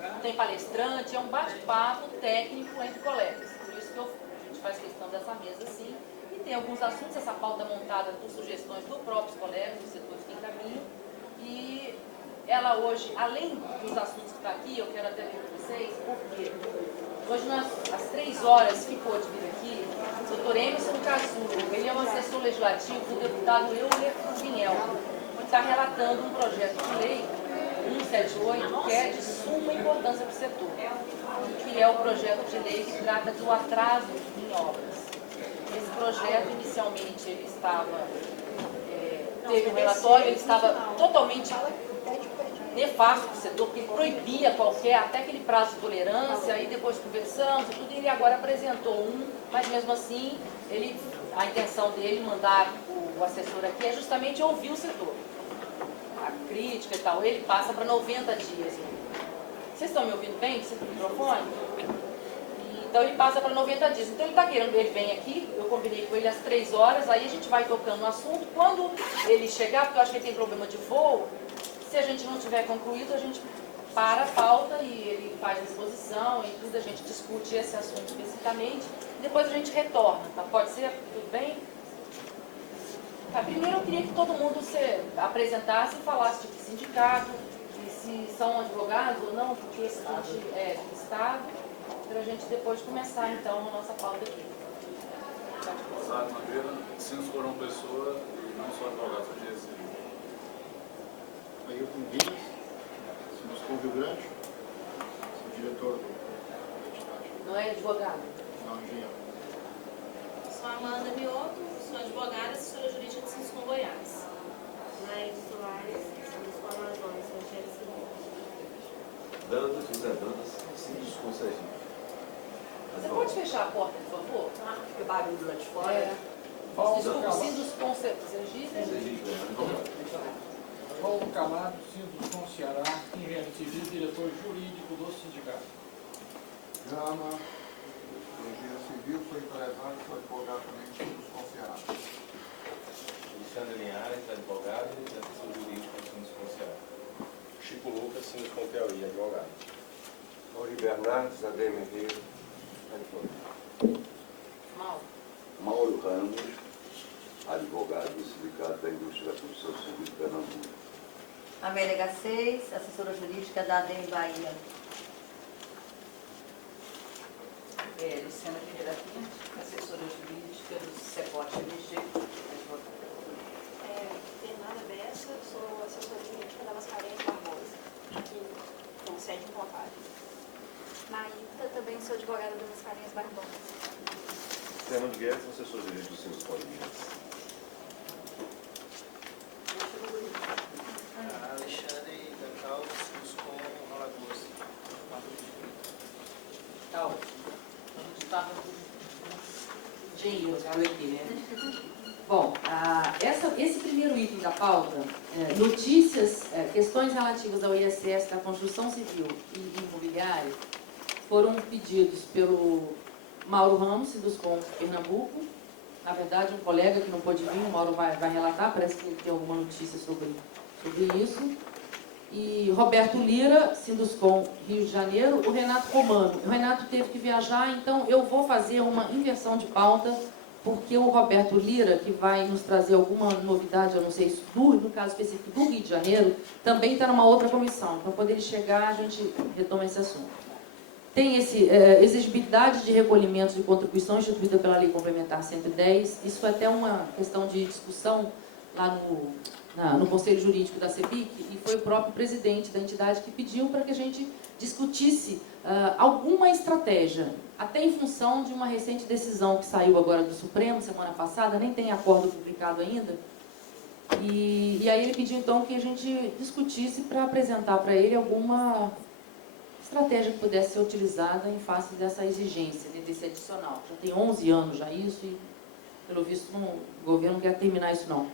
não tem palestrante, é um bate-papo técnico entre colegas. Por isso que a gente faz questão dessa mesa assim. E tem alguns assuntos, essa pauta montada por sugestões dos próprios colegas, dos setores que encaminham. E ela hoje, além dos assuntos que está aqui, eu quero até ver com vocês, porque hoje às 3 horas ficou de vir aqui o doutor Emerson Cazulo, ele é o assessor legislativo do deputado Euler Vinhel, que está relatando um projeto de lei 178, que é de suma importância para o setor, que é o projeto de lei que trata do atraso em obras. Esse projeto, inicialmente, ele estava, teve um relatório, ele estava totalmente nefasto para o setor, porque ele proibia até aquele prazo de tolerância, aí depois conversamos e tudo, e ele agora apresentou mas mesmo assim, a intenção dele, mandar o assessor aqui, é justamente ouvir o setor. A crítica e tal, ele passa para 90 dias. Vocês estão me ouvindo bem? Você tem o microfone? Então ele passa para 90 dias. Então ele está querendo, ele vem aqui, eu combinei com ele às 3 horas, aí a gente vai tocando no assunto. Quando ele chegar, porque eu acho que ele tem problema de voo, se a gente não tiver concluído, a gente para a pauta e ele faz a exposição e tudo, a gente discute esse assunto especificamente, e depois a gente retorna, tá? Pode ser? Tudo bem? Tá, primeiro eu queria que todo mundo se apresentasse e falasse de que sindicato, e se são advogados ou não, porque esse é do Estado, para a gente depois começar então a nossa pauta aqui. Sábio Madeira, Sinos Corão Pessoa, não sou advogado, sou GSI. Ailton Guinness, Sinos Corão Rio Grande, sou diretor do entidade. Não é advogado? Não, engenheiro. Sou Amanda Mioto, sou advogada, assessora jurídica de Sinos com Goiás. Naide Soares, Sinos com Amazonas, sou engenheiro civil. Dantas, José Dantas, Sinos com Sergipe. Você pode fechar a porta, por favor? Fica barulho lá de fora. Desculpa, Sindos com Sergipe. Paulo Calado, Sindos com Ceará, engenheiro civil, diretor jurídico do sindicato. Gama, engenheiro civil, sou empresário, sou advogado também, Sindos com Ceará. Alexandre Linhares, advogado e assessor jurídico do Sinos com Ceará. Chico Lucas, Sinos com Piauí, advogado. Mauri Bernardes, ADM Rio, advogado. Mauro Ramos, advogado do Sindicato da Indústria da Construção Civil de Pernambuco. Amélia H6, assessora jurídica da ADM Bahia. Luciana Pereira Pinto, assessora jurídica do CEPOT LG. Fernanda Bessa, sou assessora jurídica da Mascarenhas Barbosa, aqui com sede em Contagem. Maíta, também sou advogada da Mascarenhas Barbosa. Fernando Guedes, assessor jurídico do Sinos Paulinas. Alexandre Decal, Sinos com Alagoas. Tá ótimo. A gente estava engenheiro aqui, né? Bom, esse primeiro item da pauta, notícias, questões relativas ao ISS da construção civil e imobiliária, foram pedidos pelo Mauro Ramos, Sinduscom Pernambuco. Na verdade, um colega que não pôde vir, o Mauro vai relatar, parece que ele tem alguma notícia sobre isso. E Roberto Lira, Sinduscom Rio de Janeiro, o Renato Romano. O Renato teve que viajar, então eu vou fazer uma inversão de pauta, porque o Roberto Lira, que vai nos trazer alguma novidade, eu não sei se no caso específico do Rio de Janeiro, também está numa outra comissão. Então, quando ele chegar, a gente retoma esse assunto. Tem exigibilidade de recolhimento de contribuição instituída pela Lei Complementar 110. Isso é até uma questão de discussão lá no Conselho Jurídico da CEBIC, e foi o próprio presidente da entidade que pediu para que a gente discutisse alguma estratégia, até em função de uma recente decisão que saiu agora do Supremo, semana passada, nem tem acordo publicado ainda, e aí ele pediu então que a gente discutisse para apresentar para ele alguma estratégia que pudesse ser utilizada em face dessa exigência, desse adicional. Já tem 11 anos já isso e, pelo visto, o governo não quer terminar isso não.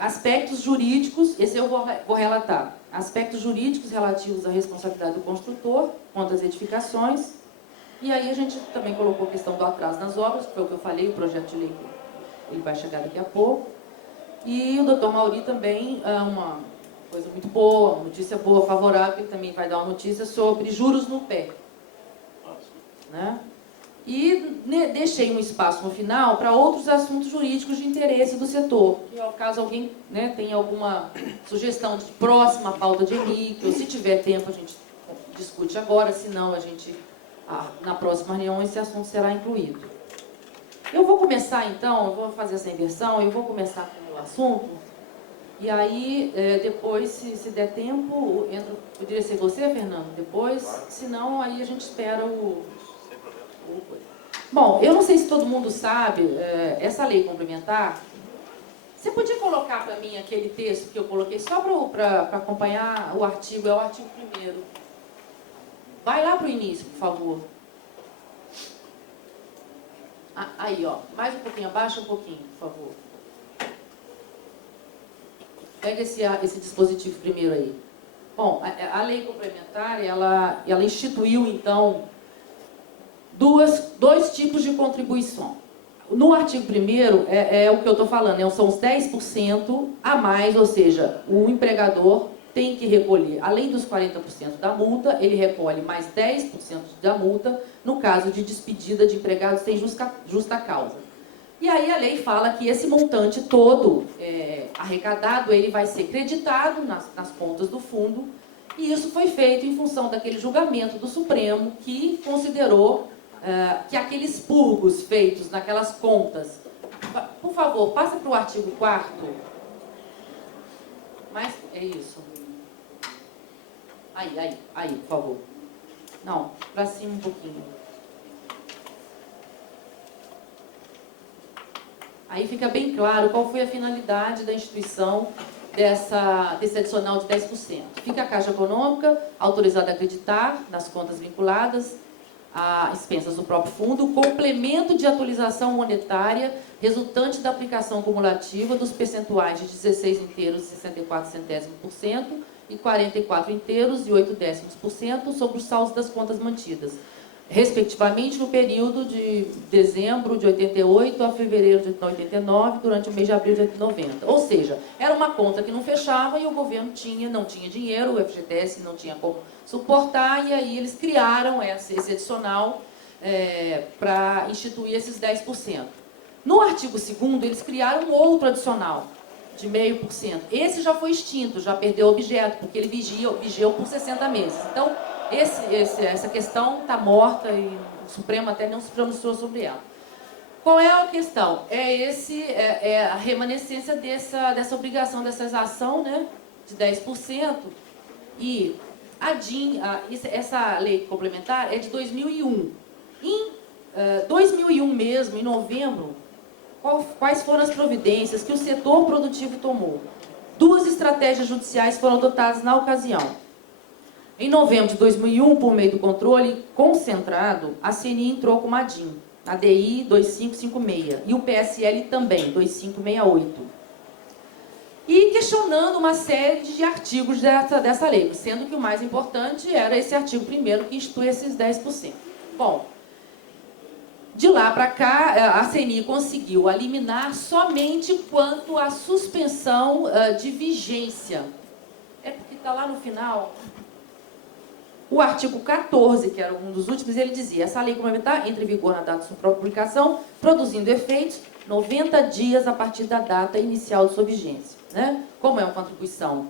Aspectos jurídicos, esse eu vou relatar. Aspectos jurídicos relativos à responsabilidade do construtor contra as edificações. E aí a gente também colocou a questão do atraso nas obras, que foi o que eu falei, o projeto de lei, ele vai chegar daqui a pouco. E o doutor Mauri também, coisa muito boa, uma notícia boa, favorável, e também vai dar uma notícia sobre juros no pé. Né? E deixei um espaço no final para outros assuntos jurídicos de interesse do setor. Caso alguém, né, tenha alguma sugestão de próxima pauta de ENIC, ou se tiver tempo a gente discute agora, se não a gente, na próxima reunião, esse assunto será incluído. Eu vou começar então, eu vou fazer essa inversão, eu vou começar com o assunto, e aí depois, se der tempo, poderia ser você, Fernando, depois, se não, aí a gente espera Bom, eu não sei se todo mundo sabe, essa lei complementar, você podia colocar para mim aquele texto que eu coloquei só para acompanhar o artigo, é o artigo 1º. Vai lá para o início, por favor. Aí, ó, mais um pouquinho, abaixa um pouquinho, por favor. Pega esse dispositivo primeiro aí. Bom, a lei complementar, ela instituiu, então, dois tipos de contribuição. No artigo 1º, é o que eu estou falando, são os 10% a mais, ou seja, o empregador tem que recolher, além dos 40% da multa, ele recolhe mais 10% da multa no caso de despedida de empregados sem justa causa. E aí a lei fala que esse montante todo arrecadado, ele vai ser creditado nas contas do fundo, e isso foi feito em função daquele julgamento do Supremo que considerou que aqueles expurgos feitos naquelas contas... Por favor, passa para o artigo 4º. Mas é isso. Aí, por favor. Não, para cima um pouquinho. Aí fica bem claro qual foi a finalidade da instituição desse adicional de 10%. Fica a Caixa Econômica autorizada a acreditar nas contas vinculadas a expensas do próprio fundo, complemento de atualização monetária resultante da aplicação cumulativa dos percentuais de 16 inteiros e 64 centésimos% e 44 inteiros e 8 décimos% sobre os saldos das contas mantidas, respectivamente no período de dezembro de 88 a fevereiro de 89, durante o mês de abril de 90. Ou seja, era uma conta que não fechava e o governo não tinha dinheiro, o FGTS não tinha como suportar, e aí eles criaram esse adicional para instituir esses 10%. No artigo 2º, eles criaram outro adicional de 0,5%. Esse já foi extinto, já perdeu o objeto, porque ele vigiou por 60 meses. Então, essa questão está morta e o Supremo até não se pronunciou sobre ela. Qual é a questão? É a remanescência dessa obrigação, dessa exação, né, de 10%. E essa lei complementar é de 2001. Em 2001 mesmo, em novembro, quais foram as providências que o setor produtivo tomou? 2 estratégias judiciais foram adotadas na ocasião. Em novembro de 2001, por meio do controle concentrado, a CNI entrou com uma ADIM, a DI 2556, e o PSL também, 2568. E questionando uma série de artigos dessa lei, sendo que o mais importante era esse artigo 1º, que institui esses 10%. Bom, de lá para cá, a CNI conseguiu eliminar somente quanto à suspensão de vigência. É porque está lá no final... O artigo 14, que era um dos últimos, ele dizia: essa lei complementar entra em vigor na data de sua própria publicação, produzindo efeitos 90 dias a partir da data inicial de sua vigência. Né? Como é uma contribuição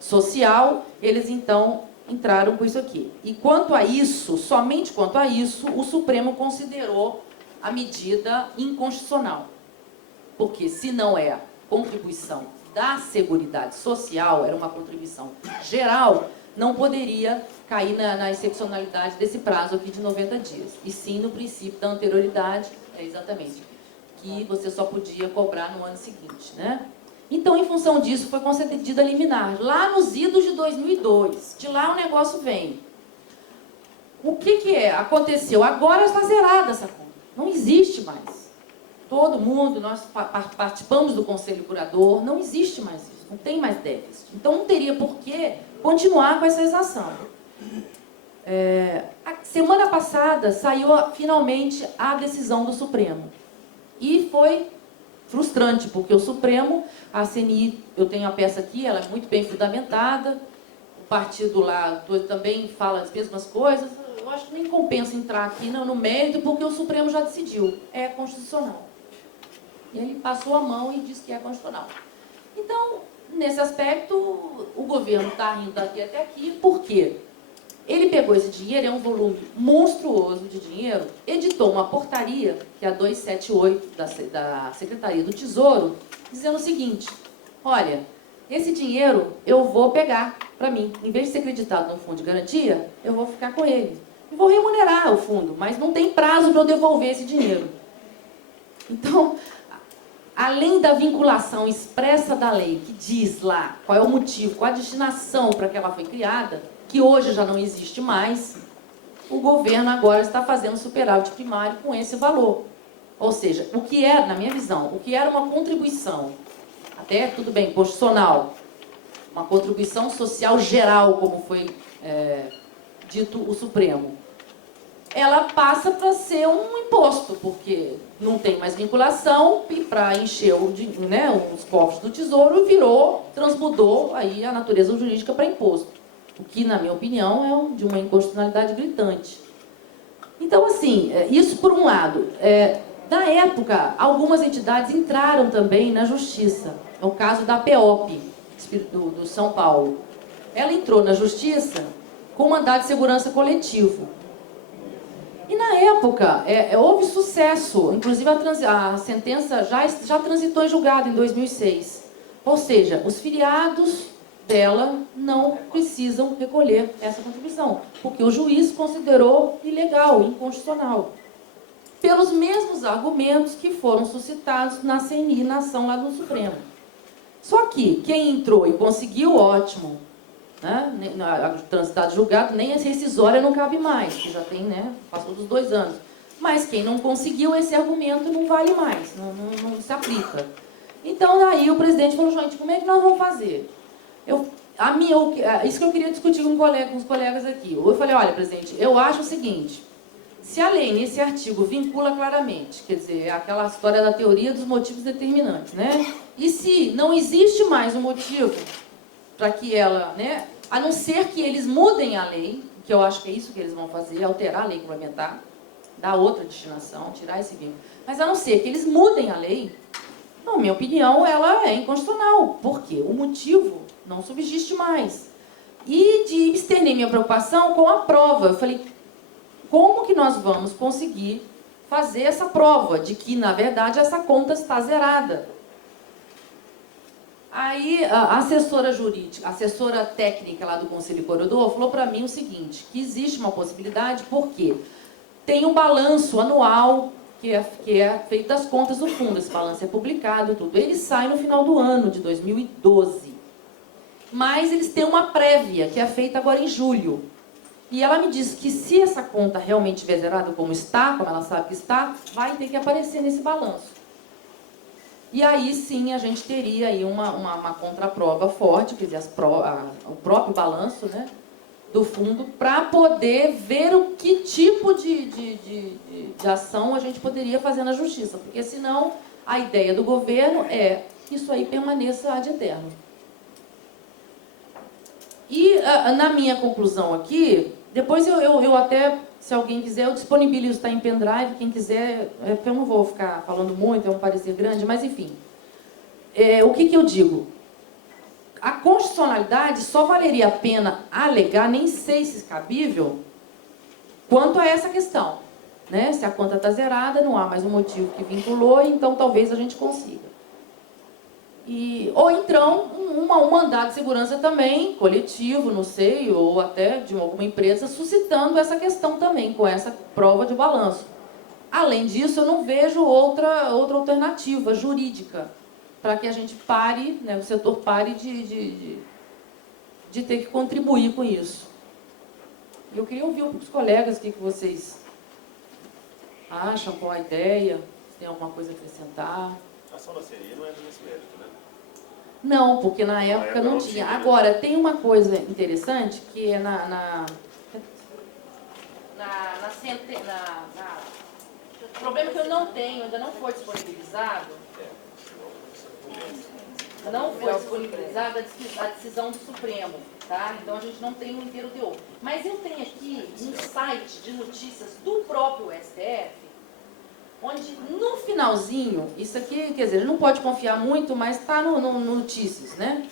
social, eles então entraram com isso aqui. E quanto a isso, somente quanto a isso, o Supremo considerou a medida inconstitucional. Porque se não é contribuição da Seguridade Social, era uma contribuição geral, não poderia cair na excepcionalidade desse prazo aqui de 90 dias. E sim no princípio da anterioridade, exatamente, que você só podia cobrar no ano seguinte. Né? Então, em função disso, foi concedida a liminar. Lá nos idos de 2002, de lá o negócio vem. O que aconteceu? Agora está zerada essa conta. Não existe mais. Todo mundo, nós participamos do Conselho Curador, não existe mais isso, não tem mais déficit. Então, não teria por que continuar com essa exação. A semana passada saiu finalmente a decisão do Supremo. E foi frustrante, porque o Supremo, a CNI, eu tenho a peça aqui, ela é muito bem fundamentada, o partido lá também fala as mesmas coisas, eu acho que nem compensa entrar aqui no mérito, porque o Supremo já decidiu, é constitucional. E ele passou a mão e disse que é constitucional. Então, nesse aspecto, o governo está rindo daqui até aqui, por quê? Ele pegou esse dinheiro, é um volume monstruoso de dinheiro, editou uma portaria, que é a 278 da Secretaria do Tesouro, dizendo o seguinte: olha, esse dinheiro eu vou pegar para mim. Em vez de ser acreditado no fundo de garantia, eu vou ficar com ele. E vou remunerar o fundo, mas não tem prazo para eu devolver esse dinheiro. Então, além da vinculação expressa da lei, que diz lá qual é o motivo, qual a destinação para que ela foi criada, que hoje já não existe mais, o governo agora está fazendo superávit primário com esse valor. Ou seja, o que era, na minha visão, o que era uma contribuição, até tudo bem, constitucional, uma contribuição social geral, como foi dito o Supremo, ela passa para ser um imposto, porque não tem mais vinculação, e para encher os cofres do Tesouro, transmudou aí a natureza jurídica para imposto. O que, na minha opinião, é de uma inconstitucionalidade gritante. Então, assim, isso por um lado. Na época, algumas entidades entraram também na justiça. É o caso da PEOP, do São Paulo. Ela entrou na justiça com mandado de segurança coletivo. E na época, houve sucesso. Inclusive, a sentença já transitou em julgado em 2006. Ou seja, os filiados dela não precisam recolher essa contribuição, porque o juiz considerou ilegal, inconstitucional, pelos mesmos argumentos que foram suscitados na CNI, na ação lá do Supremo. Só que quem entrou e conseguiu, ótimo, né? Transitado julgado, nem a rescisória não cabe mais, que já tem, né? Passou dos 2 anos. Mas quem não conseguiu, esse argumento não vale mais, não se aplica. Então, daí o presidente falou: gente, como é que nós vamos fazer? Isso que eu queria discutir com os colegas aqui. Eu falei: olha, presidente, eu acho o seguinte: se a lei, nesse artigo, vincula claramente, quer dizer, aquela história da teoria dos motivos determinantes, né? E se não existe mais um motivo para que ela, né, a não ser que eles mudem a lei, que eu acho que é isso que eles vão fazer, alterar a lei complementar, dar outra destinação, tirar esse vínculo, mas a não ser que eles mudem a lei, na minha opinião, ela é inconstitucional, porque o motivo não subsiste mais. E externei minha preocupação com a prova. Eu falei: como que nós vamos conseguir fazer essa prova de que, na verdade, essa conta está zerada? Aí a assessora jurídica, a assessora técnica lá do Conselho Corredor falou para mim o seguinte, que existe uma possibilidade, porque tem um balanço anual que é feito das contas do fundo, esse balanço é publicado, tudo. Ele sai no final do ano de 2012. Mas eles têm uma prévia, que é feita agora em julho. E ela me disse que se essa conta realmente estiver zerada como está, como ela sabe que está, vai ter que aparecer nesse balanço. E aí sim a gente teria aí uma contraprova forte, quer dizer, o próprio balanço, né, do fundo, para poder ver o que tipo de ação a gente poderia fazer na justiça. Porque senão a ideia do governo é que isso aí permaneça ad eterno. E na minha conclusão aqui, depois eu até, se alguém quiser, eu disponibilizo, está em pendrive, quem quiser, porque eu não vou ficar falando muito, é um parecer grande, mas enfim. O que eu digo? A constitucionalidade só valeria a pena alegar, nem sei se é cabível, quanto a essa questão. Né? Se a conta está zerada, não há mais um motivo que vinculou, então talvez a gente consiga. Ou então, um mandado de segurança também, coletivo, não sei, ou até de alguma empresa, suscitando essa questão também, com essa prova de balanço. Além disso, eu não vejo outra alternativa jurídica para que a gente pare, né, o setor pare de ter que contribuir com isso. Eu queria ouvir os colegas o que vocês acham, qual a ideia, se tem alguma coisa a acrescentar. A ação da CNI não é nesse mérito, né? Não, porque na época não tinha. Agora, tem uma coisa interessante que é o problema que eu não tenho, ainda não foi disponibilizado, Não foi disponibilizada a decisão do Supremo, tá? Então a gente não tem o inteiro teor. Mas eu tenho aqui um site de notícias do próprio STF, onde no finalzinho, isso aqui, quer dizer, não pode confiar muito, mas está no Notícias, né?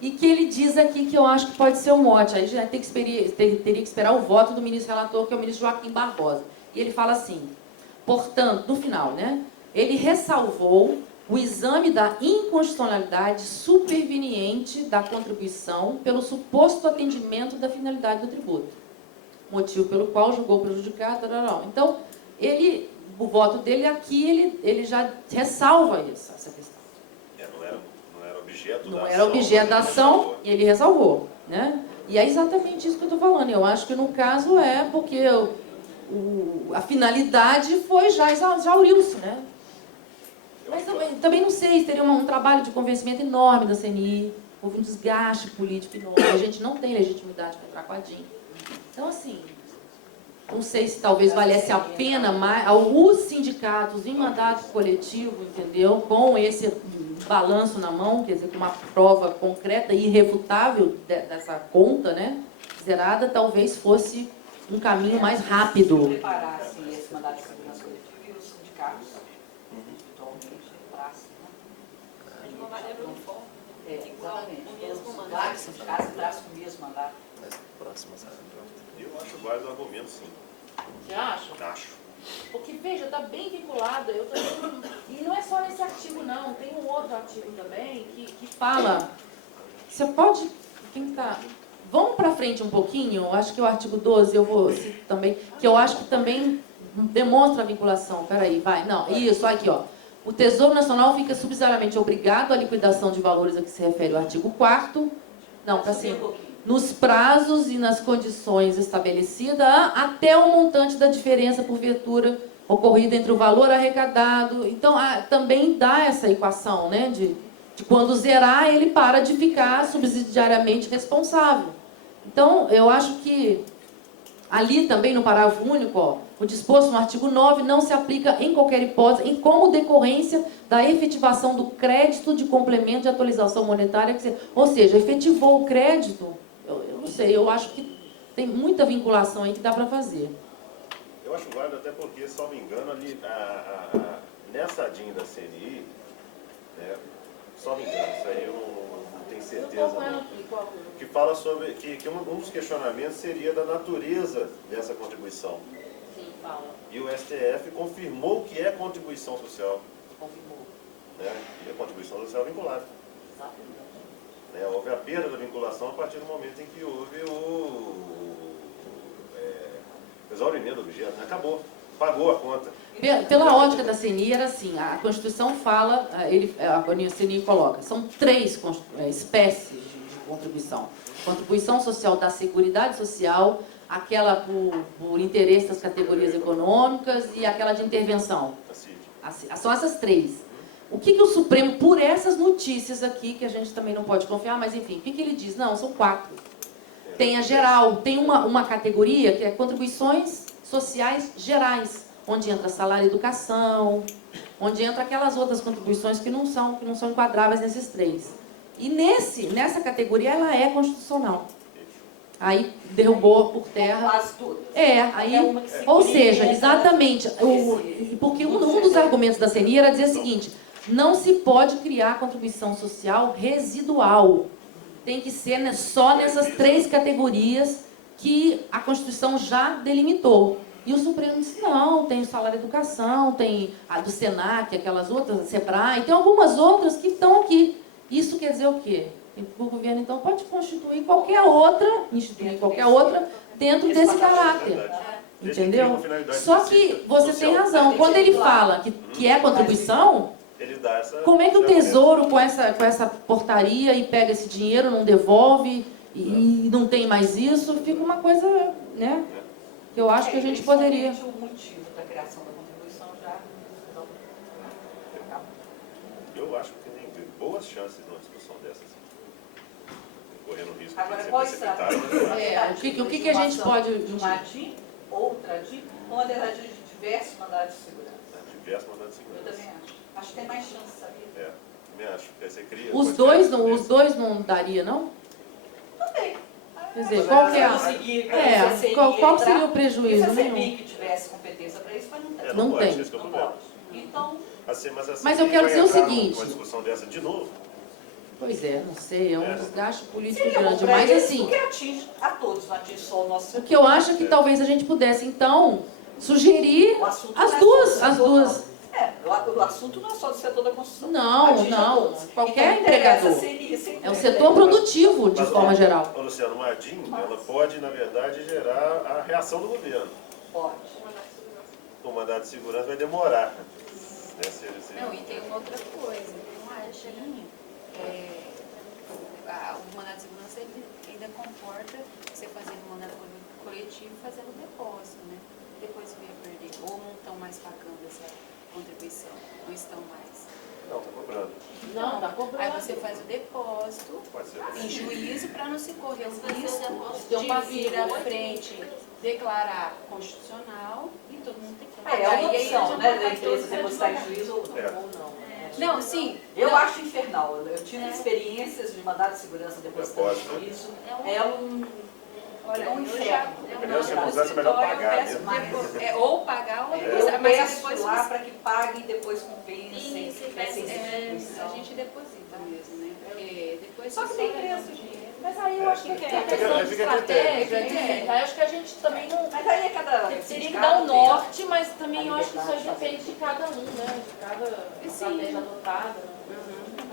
E que ele diz aqui que eu acho que pode ser um mote. Aí já teria que esperar o voto do ministro relator, que é o ministro Joaquim Barbosa. E ele fala assim, portanto, no final, né? Ele ressalvou o exame da inconstitucionalidade superveniente da contribuição pelo suposto atendimento da finalidade do tributo, motivo pelo qual julgou prejudicado. Então, o voto dele aqui, ele já ressalva essa questão. Não era objeto Não da era ação. objeto da ação, e ele ressalvou, né? E é exatamente isso que eu estou falando. Eu acho que no caso é porque a finalidade foi já exauriu-se, né? Mas também não sei, teria um trabalho de convencimento enorme da CNI, houve um desgaste político enorme, a gente não tem legitimidade para entrar com a DIN. Então, assim, não sei se talvez valesse a pena os sindicatos em mandato coletivo, entendeu? Com esse balanço na mão, quer dizer, com uma prova concreta e irrefutável dessa conta, né, zerada, talvez fosse um caminho mais rápido. Se preparasse esse mandato de segurança coletiva e os sindicatos eventualmente entrassem, né? De uma maneira uniforme. Exatamente. O mesmo mandato. Vários sindicatos entrassem com o mesmo mandato. Eu acho válido o argumento, sim. Você acha? Acho. Porque, veja, está bem vinculado. E não é só nesse artigo, não. Tem um outro artigo também que fala... Você pode... Quem tá... Vamos para frente um pouquinho. Eu acho que o artigo 12, eu vou citar também, que eu acho que também demonstra a vinculação. Peraí, vai. Não, isso, aqui, ó. O Tesouro Nacional fica subsidiariamente obrigado à liquidação de valores a que se refere o artigo 4º. Não, para cima. Nos prazos e nas condições estabelecidas, até o montante da diferença por viatura ocorrida entre o valor arrecadado. Então, também dá essa equação, né, de quando zerar, ele para de ficar subsidiariamente responsável. Então, eu acho que ali também no parágrafo único, ó, o disposto no artigo 9 não se aplica em qualquer hipótese, em como decorrência da efetivação do crédito de complemento de atualização monetária, ou seja, efetivou o crédito. Eu não sei, eu acho que tem muita vinculação aí que dá para fazer. Eu acho válido até porque, se não me engano, ali, nessa DIN da CNI, né, só me engano, isso aí eu não tenho certeza, não, que fala sobre, que um dos questionamentos seria da natureza dessa contribuição. Sim, fala. E o STF confirmou que é contribuição social. Confirmou. Né, e a contribuição social é vinculada. Exatamente. Houve a perda da vinculação a partir do momento em que houve o exaurimento do objeto, né? Acabou, pagou a conta. Pela ótica da CNI, era assim, a Constituição fala, a CNI coloca, são 3 espécies de contribuição. Contribuição social da Seguridade Social, aquela por interesse das categorias econômicas e aquela de intervenção. São essas 3. O que o Supremo, por essas notícias aqui, que a gente também não pode confiar, mas enfim, o que ele diz? Não, são 4. Tem a geral, tem uma categoria que é contribuições sociais gerais, onde entra salário e educação, onde entra aquelas outras contribuições que não são enquadráveis nesses 3. E nessa categoria ela é constitucional. Aí derrubou por terra. Quase tudo. Ou seja, exatamente, porque um dos argumentos da CNI era dizer o seguinte: não se pode criar contribuição social residual. Tem que ser só nessas 3 categorias que a Constituição já delimitou. E o Supremo disse, não, tem o salário de educação, tem a do Senac, aquelas outras, a Sebrae, tem algumas outras que estão aqui. Isso quer dizer o quê? O governo, então, pode instituir qualquer outra dentro desse caráter. Entendeu? Só que você tem razão. Quando ele fala que é contribuição, como é que o Tesouro, com essa portaria, e pega esse dinheiro, não devolve, e não tem mais isso, fica uma coisa, né? Que eu acho que a gente poderia... O motivo da criação da contribuição já... Eu acho que tem boas chances numa discussão dessas. Correndo o risco Agora, de ser qual precipitado. O que a gente pode... Uma DIN, outra DIN, uma das DIN de diversos mandados de segurança. Diversos mandados de segurança. Eu também acho. Acho que tem mais chance, sabia? também acho. Porque aí você cria. Os dois não daria, não? Também. Quer dizer, qual que é qual seria o prejuízo? Se a CNI que tivesse competência para isso, mas não tem. Não tem. Isso que é o problema. Então, Assim, mas eu quero dizer o seguinte. Uma discussão dessa de novo. Pois é, não sei, é um desgaste político seria grande, bom pra mas eles, assim, porque atinge a todos, não atinge só o nosso o que eu acho é que talvez a gente pudesse, então, sugerir O assunto as não é duas, só do as setor, duas. não. O assunto não é só do setor da construção. Não, Atinge a não, todos. qualquer Então, interessa empregador. ser isso, É o interessa. setor produtivo, de Mas, forma geral. Ô, Luciano, uma ADIM, ela pode, na verdade, gerar a reação do governo. Pode. O mandato de segurança vai demorar. Não, e tem uma outra coisa. Uma ADIM, o mandato de segurança ele ainda comporta você fazendo um mandato coletivo e fazendo depósito, né? Depois você ia perder. Ou não estão mais pagando essa contribuição. Não estão mais. Não, está cobrando. Não, está cobrando. Aí você faz o depósito em juízo para não se correr o risco um de vir à frente, declarar constitucional e todo mundo tem que É uma E aí opção, já né, vai da empresa todos depositar em advogados. juízo ou não. Não, sim. Eu não. acho infernal. Eu tive experiências de mandato de segurança depositando em juízo. Olha, É um eu inferno. já Melhor se acusasse, melhor pagar. ou pagar ou Eu depositar, mas peço depois lá para que pague e depois compensem. Isso, peçam a instituição. gente deposita mesmo, né? Porque depois Só que você tem só preço. leva o dinheiro. Mas aí eu acho que tem a Fica- questão de fica estratégia, critério. aí eu acho que a gente também não... Mas aí é cada Teria que sindicato dar um tem a- norte, mas também eu acho que isso aí depende de cada um, né? De cada estratégia adotada.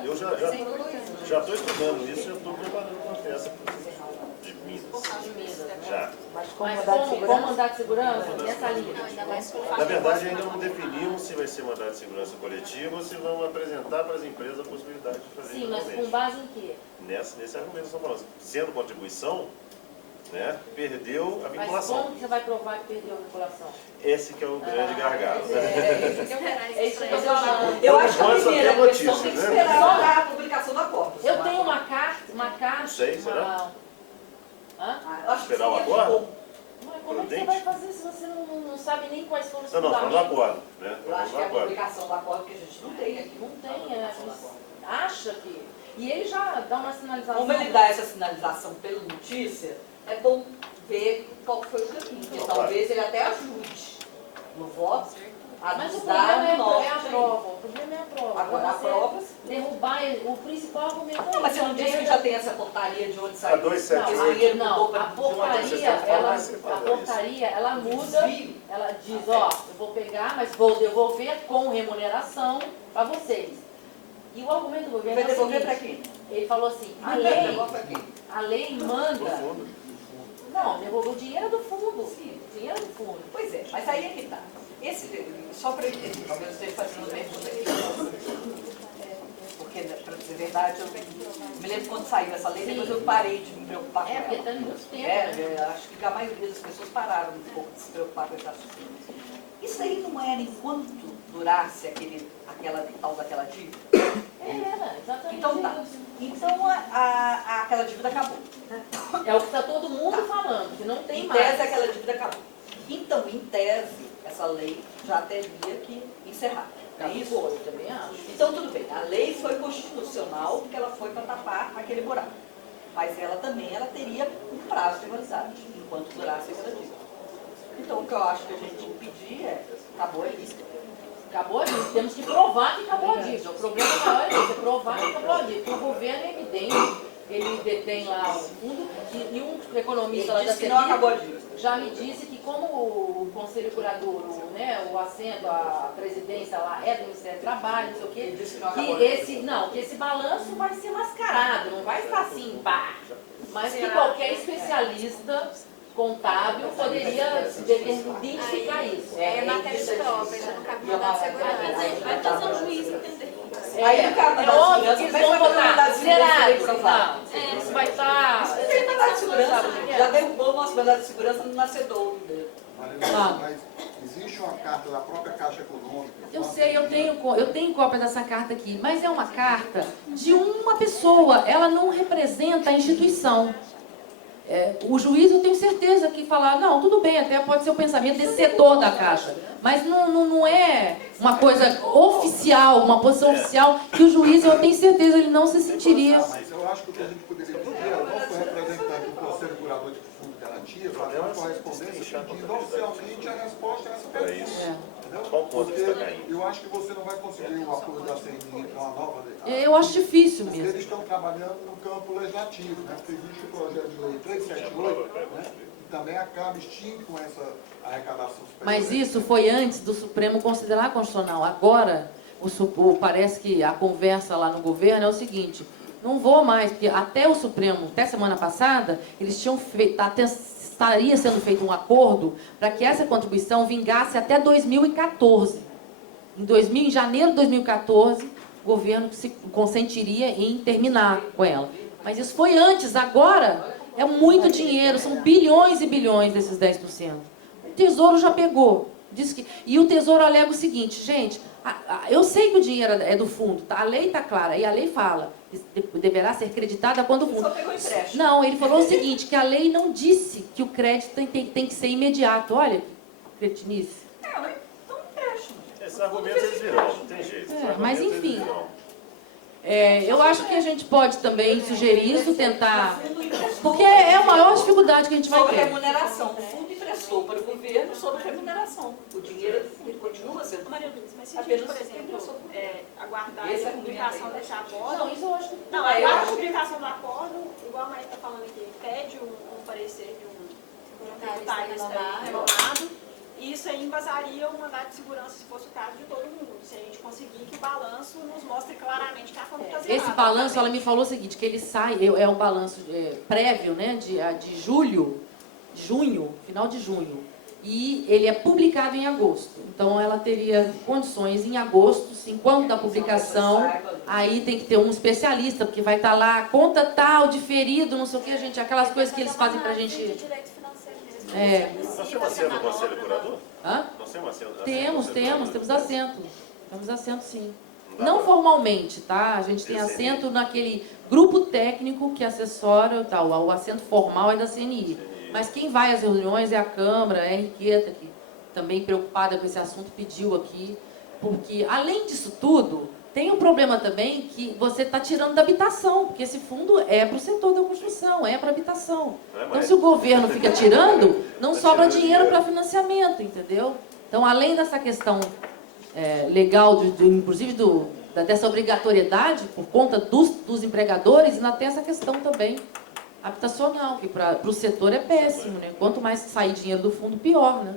Eu já estou estudando isso, já estou preparando uma peça de Minas. Já. Mas como mandato de segurança, nessa linha. Na verdade, ainda não definimos se vai ser mandato de segurança coletivo ou se vão apresentar para as empresas a possibilidade de fazer Sim, mas com individualmente. base em quê? Nesse argumento que estão falando. Sendo contribuição, né, perdeu a Mas vinculação. como que você vai provar que perdeu a vinculação? Esse que é o grande gargalo. É isso que eu estou falando. Eu acho que a Pode só ter primeira questão notícia, tem que né? esperar a publicação do acordo. Eu tenho uma carta... Não sei, será? Hã? Eu acho que Esperar o seria acordo? bom. Mas como é que você vai fazer se você não sabe nem quais foram os Não, falando do fundamentos? acordo. Né? Eu acho Falando que do a acordo. publicação do acordo que a gente não tem aqui. Não tem, acha que... E ele já dá uma sinalização... Como ele dá essa sinalização pela notícia, é bom ver qual foi o caminho. Porque talvez ele até ajude no voto a Mas o nos dar problema um é a norte. prova. O problema é a prova. Agora, a Você prova... derrubar o principal argumento é Não, mas você não isso. disse que já tem essa portaria de onde saiu? 278. Esse dinheiro mudou Não, pra- a de uma portaria, a portaria, ela muda, ela diz, ó, eu vou pegar, mas vou devolver com remuneração para vocês. E o argumento do governo Vai é o devolver seguinte, pra quem? ele falou assim, a lei manda... Não, devolver o dinheiro do fundo. Dinheiro do fundo. Pois é, mas aí é que tá. Só para eu entender, talvez eu esteja fazendo pergunta aqui. Porque, para dizer a verdade, eu me lembro quando saiu essa lei, depois eu parei de me preocupar com ela. Porque tem muito tempo, Acho que a maioria das pessoas pararam um pouco de se preocupar com esse assunto. Isso aí não era enquanto durasse aquela tal daquela dívida? Era, exatamente. Então tá. Então aquela dívida acabou. É o que está todo mundo falando, que não tem Em mais. tese, aquela dívida acabou. Então, em tese, essa lei já teria que encerrar. É isso? Eu também acho. Então, tudo bem. A lei foi constitucional porque ela foi para tapar aquele buraco. Mas ela também teria um prazo de validade, enquanto durasse aquela dívida. Então, o que eu acho que a gente tem que pedir é, acabou a dívida. Acabou a dívida. Temos que provar que acabou a dívida. O problema maior é esse, é provar que acabou a dívida. Porque o governo é evidente. Ele detém lá o fundo e um economista lá da disse que não acabou a dívida. já me disse que como o conselho curador, o assento, a presidência lá é do Ministério do Trabalho, não sei o quê, que esse balanço vai ser mascarado, não vai estar assim, pá. Mas que qualquer especialista contábil poderia identificar isso. É matéria de prova, já não cabe mandar segurança. Vai fazer um juiz entender. Aí no caso da óbvio que eles vão botar zerado. Não. Isso vai estar... Não tem mandado de segurança. Já derrubou o nosso mandado de segurança no nascedouro dele. Mas existe uma carta da própria Caixa Econômica. Eu sei, eu tenho cópia dessa carta aqui, mas é uma carta de uma pessoa, ela não representa a instituição. O juiz, eu tenho certeza que falar, não, tudo bem, até pode ser o pensamento desse setor da Caixa, mas não é uma coisa oficial, uma posição oficial, que o juiz, eu tenho certeza, ele não se sentiria... Mas eu acho que o que a gente poderia fazer, o nosso representante do Conselho Curador de Fundo de Garantia, fazer uma correspondência pedindo oficialmente a resposta a essa pergunta. Qual ponto Porque está caindo? eu acho que você não vai conseguir o apoio da CNI para uma nova... Eu acho difícil Porque mesmo. eles estão trabalhando no campo legislativo, né? Porque existe o projeto de lei 378, né? E também acaba extingue com essa arrecadação superior. Mas isso foi antes do Supremo considerar constitucional. Agora, parece que a conversa lá no governo é o seguinte, não vou mais, porque até o Supremo, até semana passada, eles tinham feito, estaria sendo feito um acordo para que essa contribuição vingasse até 2014. Em janeiro de 2014, o governo se consentiria em terminar com ela. Mas isso foi antes, agora é muito dinheiro, são bilhões e bilhões desses 10%. O Tesouro já pegou. E o Tesouro alega o seguinte, gente, eu sei que o dinheiro é do fundo, tá? A lei está clara, e a lei fala, deverá ser creditada quando o fundo... Só pegou empréstimo. Não, ele falou o seguinte, que a lei não disse que o crédito tem que ser imediato. Olha, cretinice. Então empréstimo. Esses argumentos eles virão, não tem jeito. Mas enfim, eu acho que a gente pode também sugerir isso, tentar... Porque é a maior dificuldade que a gente vai Sobre ter. remuneração. O fundo emprestou para o governo sobre remuneração. O dinheiro ele continua sendo... Maria Luísa, mas se a gente, por exemplo, aguardar a publicação desse acordo... Não, isso eu acho que... Não, aguarda a publicação do acordo, igual a Maria está falando aqui, pede um parecer de um tributarista renomado, e isso aí embasaria o mandato de segurança, se fosse o caso, de todo mundo. Se a gente conseguir que o balanço nos mostre claramente que a conta está zerada. Esse balanço, ela me falou o seguinte, que ele sai, é um balanço prévio, né, de junho, final de junho, e ele é publicado em agosto. Então, ela teria condições em agosto, enquanto da publicação, aí tem que ter um especialista, porque vai estar lá, conta tal, diferido, não sei o que, gente, aquelas coisas que eles fazem pra gente... Nós temos assento no Conselho Curador? Hã? Nós temos assento? Temos assento. Temos assento, sim. Não formalmente, tá? A gente tem assento naquele grupo técnico que assessora e tal. O assento formal é da CNI. Mas quem vai às reuniões é a Câmara, é a Henriqueta, que também preocupada com esse assunto, pediu aqui. Porque, além disso tudo, tem um problema também que você está tirando da habitação, porque esse fundo é para o setor da construção, é para a habitação. Então, se o governo fica tirando, não sobra dinheiro para financiamento, entendeu? Então, além dessa questão legal, inclusive dessa obrigatoriedade, por conta dos empregadores, ainda tem essa questão também habitacional, que para o setor é péssimo, né? Quanto mais sair dinheiro do fundo, pior, né?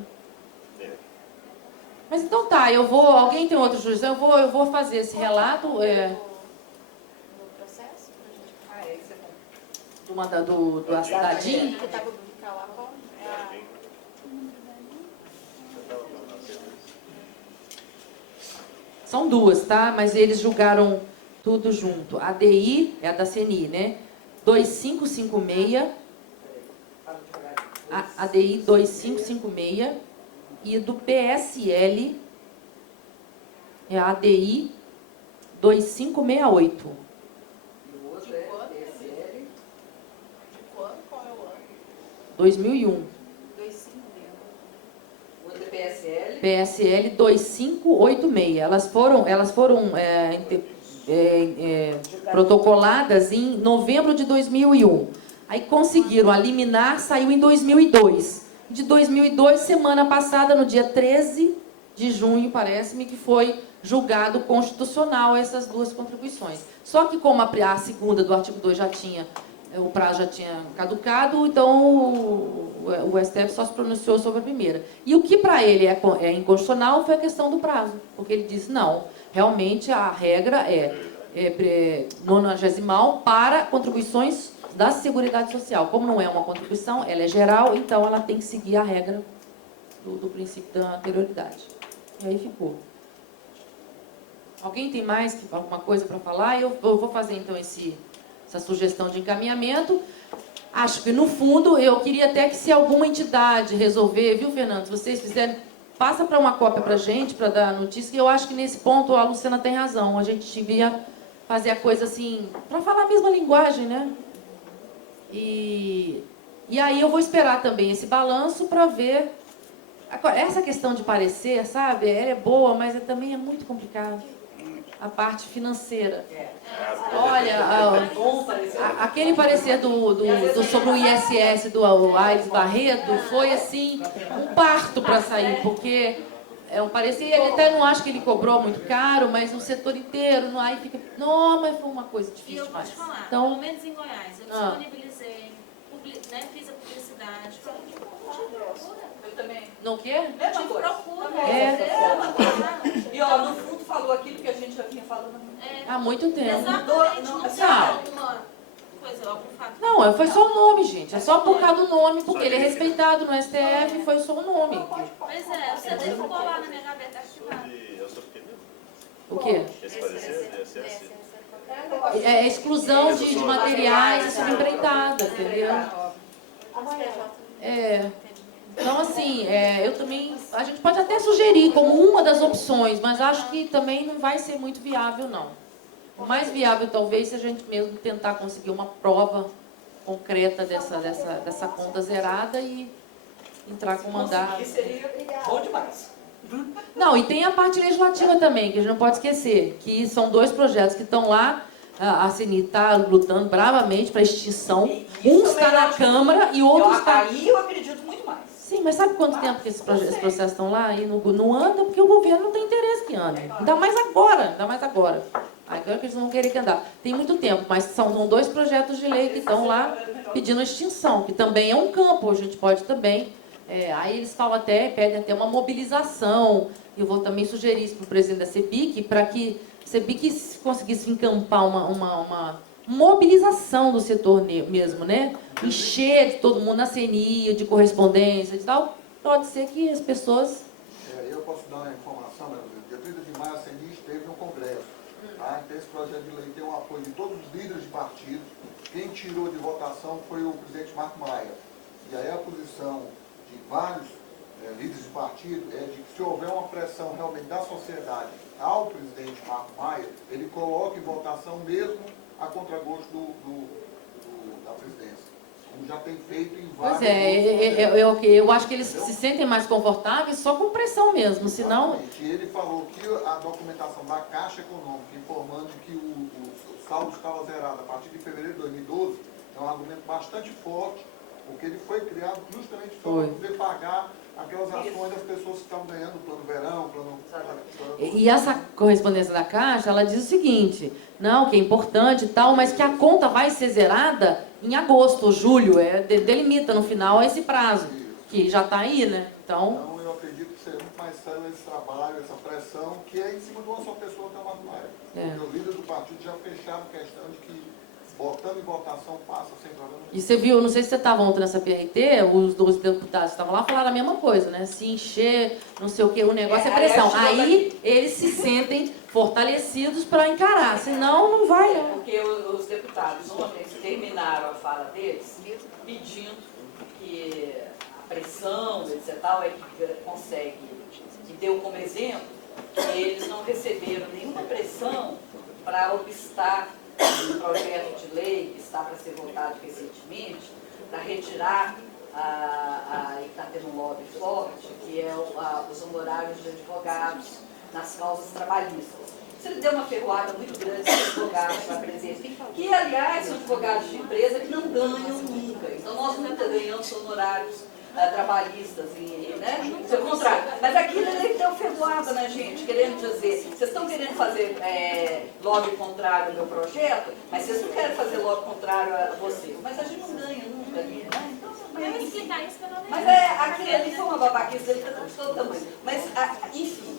Mas então tá, alguém tem outra sugestão? Eu vou fazer esse relato. No processo? Esse é bom. Da DIN. Que está publicado lá agora. São duas, tá? Mas eles julgaram tudo junto. A DI é a da CNI, né? 2556. A DI 2556. E do PSL é a ADI 2568. E o outro é PSL. De quando? Qual é o ano? 2001. 256. O outro é PSL. PSL 2586. Elas foram protocoladas em novembro de 2001. Aí conseguiram, a liminar saiu em 2002. De 2002, semana passada, no dia 13 de junho, parece-me, que foi julgado constitucional essas duas contribuições. Só que como a segunda do artigo 2 o prazo já tinha caducado, então o STF só se pronunciou sobre a primeira. E o que para ele é inconstitucional foi a questão do prazo, porque ele disse, não, realmente a regra é 90º para contribuições da Seguridade Social. Como não é uma contribuição, ela é geral, então ela tem que seguir a regra do princípio da anterioridade. E aí ficou. Alguém tem mais alguma coisa para falar? Eu vou fazer, então, essa sugestão de encaminhamento. Acho que, no fundo, eu queria até que, se alguma entidade resolver, viu, Fernando? Se vocês fizerem, passa para uma cópia para a gente, para dar notícia, que eu acho que, nesse ponto, a Luciana tem razão. A gente devia fazer a coisa assim, para falar a mesma linguagem, né? E E aí eu vou esperar também esse balanço para ver. Agora, essa questão de parecer, sabe, ela é boa, mas também é muito complicado. A parte financeira. Olha, aquele parecer sobre o ISS do Aires Barreto foi assim, um parto para sair, porque é um parecer, ele até não acha que ele cobrou muito caro, mas o setor inteiro, não, aí fica, não, mas foi uma coisa difícil demais. E eu vou te falar, então, pelo menos em Goiás, eu disponibilizei, né, fiz a publicidade, foi de procura. Eu também. Não o quê? Mesma coisa. Procura. E ó, no fundo falou aquilo que a gente já vinha falando há muito tempo. Exatamente, não tem alguma coisa, algum fato. Não, foi só o nome, gente. É só por causa do nome, porque ele é respeitado no STF, foi só o nome. Pois é, o CD ficou lá na minha gaveta ativado. O quê? Esse parecer? É exclusão de materiais sobre empreitada, entendeu? Então, assim, eu também... A gente pode até sugerir como uma das opções, mas acho que também não vai ser muito viável, não. O mais viável, talvez, seja a gente mesmo tentar conseguir uma prova concreta dessa conta zerada e entrar com mandato. Seria bom demais. Não, e tem a parte legislativa também, que a gente não pode esquecer, que são 2 projetos que estão lá, a CNI está lutando bravamente para extinção. Um está na Câmara e outro está... Aí eu acredito muito mais. Sim, mas sabe quanto tempo que esses processos estão lá e não anda? Porque o governo não tem interesse que ande. Ainda mais agora. Agora que eles não vão querer que andar. Tem muito tempo, mas são 2 projetos de lei que estão lá pedindo extinção, que também é um campo, a gente pode também... aí eles falam pedem até uma mobilização. Eu vou também sugerir isso para o presidente da CEBIC, para que a CEBIC conseguisse encampar uma mobilização do setor mesmo, né? Encher de todo mundo na CNI, de correspondência e tal. Pode ser que as pessoas... Eu posso dar uma informação, né? Dia 30 de maio a CNI esteve no Congresso. Tá? Então, esse projeto de lei tem o apoio de todos os líderes de partidos. Quem tirou de votação foi o presidente Marco Maia. E aí a posição de vários líderes de partido é de que se houver uma pressão realmente da sociedade ao presidente Marco Maia, ele coloca em votação mesmo a contragosto da presidência. Como já tem feito em vários... Pois eu acho que eles se sentem mais confortáveis só com pressão mesmo, senão... Exatamente. E ele falou que a documentação da Caixa Econômica informando que o saldo estava zerado a partir de fevereiro de 2012 é um argumento bastante forte, porque ele foi criado justamente para poder pagar aquelas ações das pessoas que estavam ganhando o plano verão, plano... E essa correspondência da Caixa, ela diz o seguinte, não, que é importante e tal, mas que a conta vai ser zerada em agosto ou julho, delimita no final esse prazo, que já está aí, né? Então, eu acredito que seria muito mais sério esse trabalho, essa pressão, que é em cima de uma só pessoa, que é o Marco Maia. Porque os líderes do partido já fecharam a questão de que botando em votação passa sem problema. E você viu, não sei se você estava ontem nessa PRT, os 12 deputados que estavam lá falaram a mesma coisa, né? Se encher, não sei o que, o negócio é pressão. Aí eles se sentem fortalecidos para encarar, senão não vai. Porque os deputados ontem terminaram a fala deles pedindo que a pressão, etc. tal, é que consegue, que deu como exemplo, que eles não receberam nenhuma pressão para obstar um projeto de lei que está para ser votado recentemente, para retirar, e está tendo um lobby forte, que é os honorários de advogados nas causas trabalhistas. Isso ele deu uma ferroada muito grande para os advogados para presença, que, aliás, são advogados de empresa que não ganham nunca. Então, nós nunca ganhamos honorários trabalhistas, né? Pelo contrário. Mas aqui ele deu ferroada na gente, querendo dizer, vocês estão querendo fazer lobby contrário ao meu projeto, mas vocês não querem fazer lobby contrário a você. Mas a gente não ganha nunca ali, né? Então, eu explicar isso que eu não lembro. Mas aquilo ali foi uma babaquice dele de todo tamanho. Mas, enfim,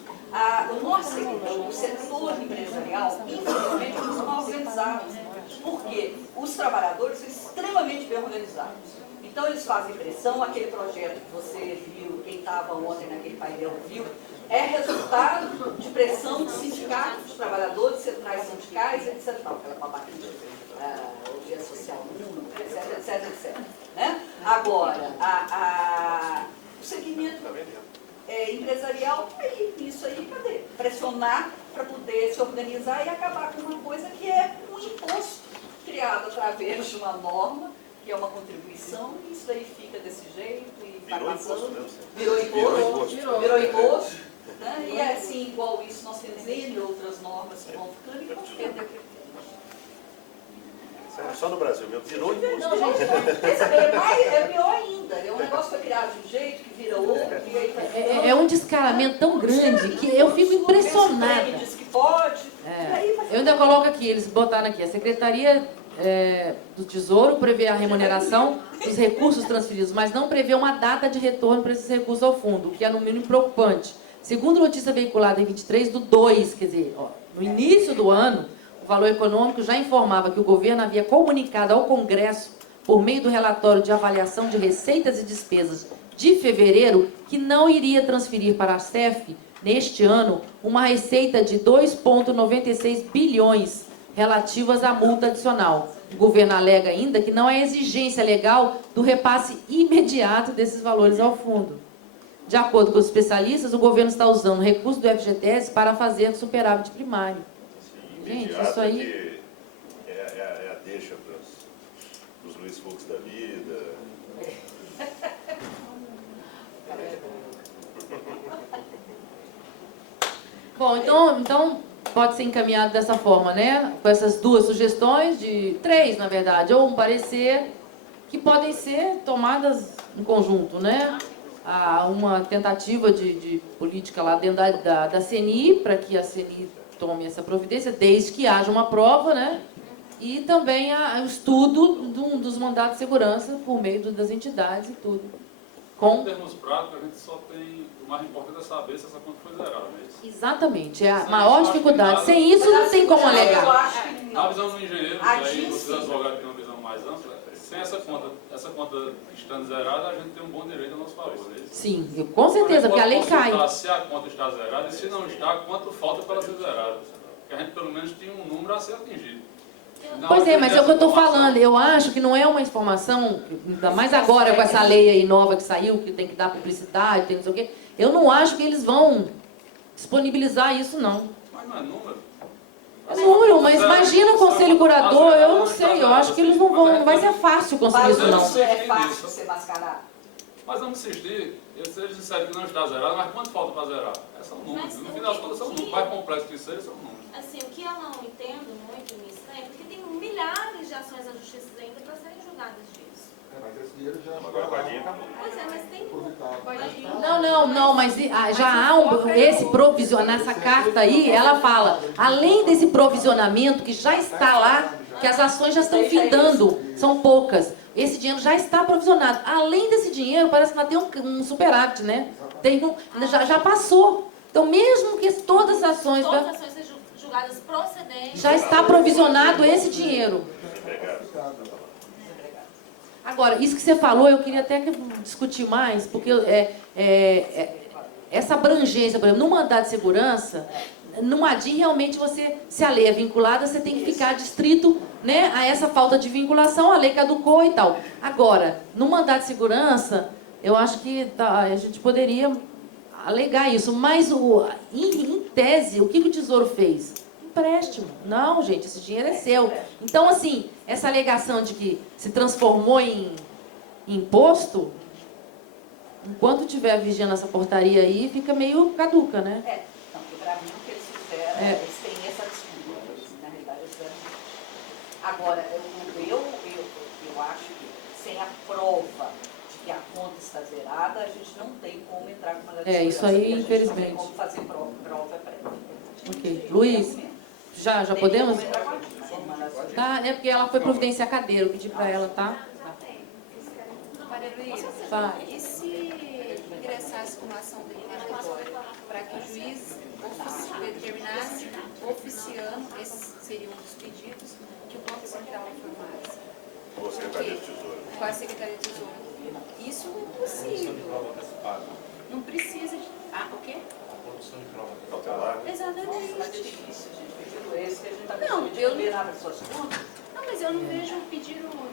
o nosso o setor empresarial, infelizmente, é um dos mal organizados. Porque os trabalhadores são extremamente bem organizados. Então, eles fazem pressão. Aquele projeto que você viu, quem estava ontem naquele painel viu, é resultado de pressão de sindicatos, de trabalhadores, centrais sindicais, etc. Aquela babaquinha, o dia social, etc. Né? Agora, o segmento empresarial, isso aí, cadê? Pressionar para poder se organizar e acabar com uma coisa que é um imposto criado através de uma norma, que é uma contribuição, e isso daí fica desse jeito e vai Virou passando. imposto mesmo. Virou imposto. Né? E assim, igual isso, nós temos N outras normas que vão ficando e vão ficando. Só no Brasil mesmo, virou imposto. Não, gente, é pior ainda. É um negócio que foi criado de um jeito, que vira outro, e aí vai... É um descaramento tão grande que eu fico impressionada. Diz que pode, Eu ainda coloco aqui, eles botaram aqui, a Secretaria do Tesouro prevê a remuneração dos recursos transferidos, mas não prevê uma data de retorno para esses recursos ao fundo, o que é no mínimo preocupante. Segundo notícia veiculada em 23/2, quer dizer, no início do ano, o Valor Econômico já informava que o governo havia comunicado ao Congresso, por meio do relatório de avaliação de receitas e despesas de fevereiro, que não iria transferir para a SEF, neste ano, uma receita de 2,96 bilhões relativas à multa adicional. O governo alega ainda que não há exigência legal do repasse imediato desses valores ao fundo. De acordo com os especialistas, o governo está usando recursos do FGTS para fazer superávit primário. Gente, isso aí... É a deixa para os Luiz Fux da vida. Bom, então pode ser encaminhado dessa forma, né? Com essas duas sugestões, três, na verdade, ou um parecer, que podem ser tomadas em conjunto, né? Há uma tentativa de política lá dentro da CNI, para que a CNI tome essa providência, desde que haja uma prova, né? E também o estudo dos mandados de segurança por meio das entidades e tudo. Em termos práticos, a gente só tem... O mais importante é saber se essa conta foi zerada, não é isso? Exatamente, é a maior dificuldade. Sem isso, não tem como alegar. Na visão do engenheiro, aí vocês advogados têm uma visão mais ampla, sem essa conta estando zerada, a gente tem um bom direito a nosso favor, não é isso? Sim, com certeza, porque a lei cai. Se a conta está zerada e se não está, quanto falta para ela ser zerada? Porque a gente pelo menos tem um número a ser atingido. Pois é, mas é o que eu estou falando. Eu acho que não é uma informação, ainda mais agora com essa lei aí nova que saiu, que tem que dar publicidade, tem não sei o quê. Eu não acho que eles vão disponibilizar isso, não. Mas não é número. É número, mas imagina o conselho curador, eu não sei, eu acho que eles não vão, não vai ser fácil conseguir isso, não. É fácil você mascarar. Mas vamos insistir, se eles disserem que não está zerado, mas quanto falta para zerar? São números. No final das contas, são números. Mais complexos que isso, são números. Assim, o que eu não entendo muito nisso é porque tem milhares de ações da justiça ainda para serem julgadas disso. Mas esse dinheiro já... Pois é, mas tem... Não, mas já há esse provisionamento, nessa carta aí, ela fala, além desse provisionamento que já está lá, que as ações já estão findando, são poucas, esse dinheiro já está provisionado. Além desse dinheiro, parece que vai ter um superávit, né? Já passou. Então, mesmo que todas as ações... Todas as ações sejam julgadas procedentes... Já está provisionado esse dinheiro. Agora, isso que você falou, eu queria até discutir mais, porque essa abrangência, por exemplo, no mandado de segurança, no ADIM, realmente, se a lei é vinculada, você tem que ficar distrito, né, a essa falta de vinculação, a lei caducou e tal. Agora, no mandado de segurança, eu acho que a gente poderia alegar isso, mas em tese, o que o Tesouro fez? Empréstimo. Não, gente, esse dinheiro é seu. Então, assim, essa alegação de que se transformou em imposto, enquanto tiver vigiando essa portaria aí, fica meio caduca, né? Então, para mim, o que eles fizeram, eles têm essa desculpa, na realidade, eles fizeram. Agora, eu acho que sem a prova de que a conta está zerada, a gente não tem como entrar com uma segurança. Isso aí, infelizmente. Não tem como fazer prova prévia. Ok. Luiz, já podemos? Tá, é porque ela foi providenciar a cadeira, eu pedi para ela, tá? Maria Luísa, e se ingressasse com uma ação declaratória para que o juiz determinasse, oficiando, esse seria um dos pedidos, que o Banco Central informasse? Com a Secretaria de Tesouro. Com a Secretaria de Tesouro. Isso não é possível. Não precisa de... o quê? Produção de prova. Exatamente. Não, eu não nada suas contas. Não, mas eu não vejo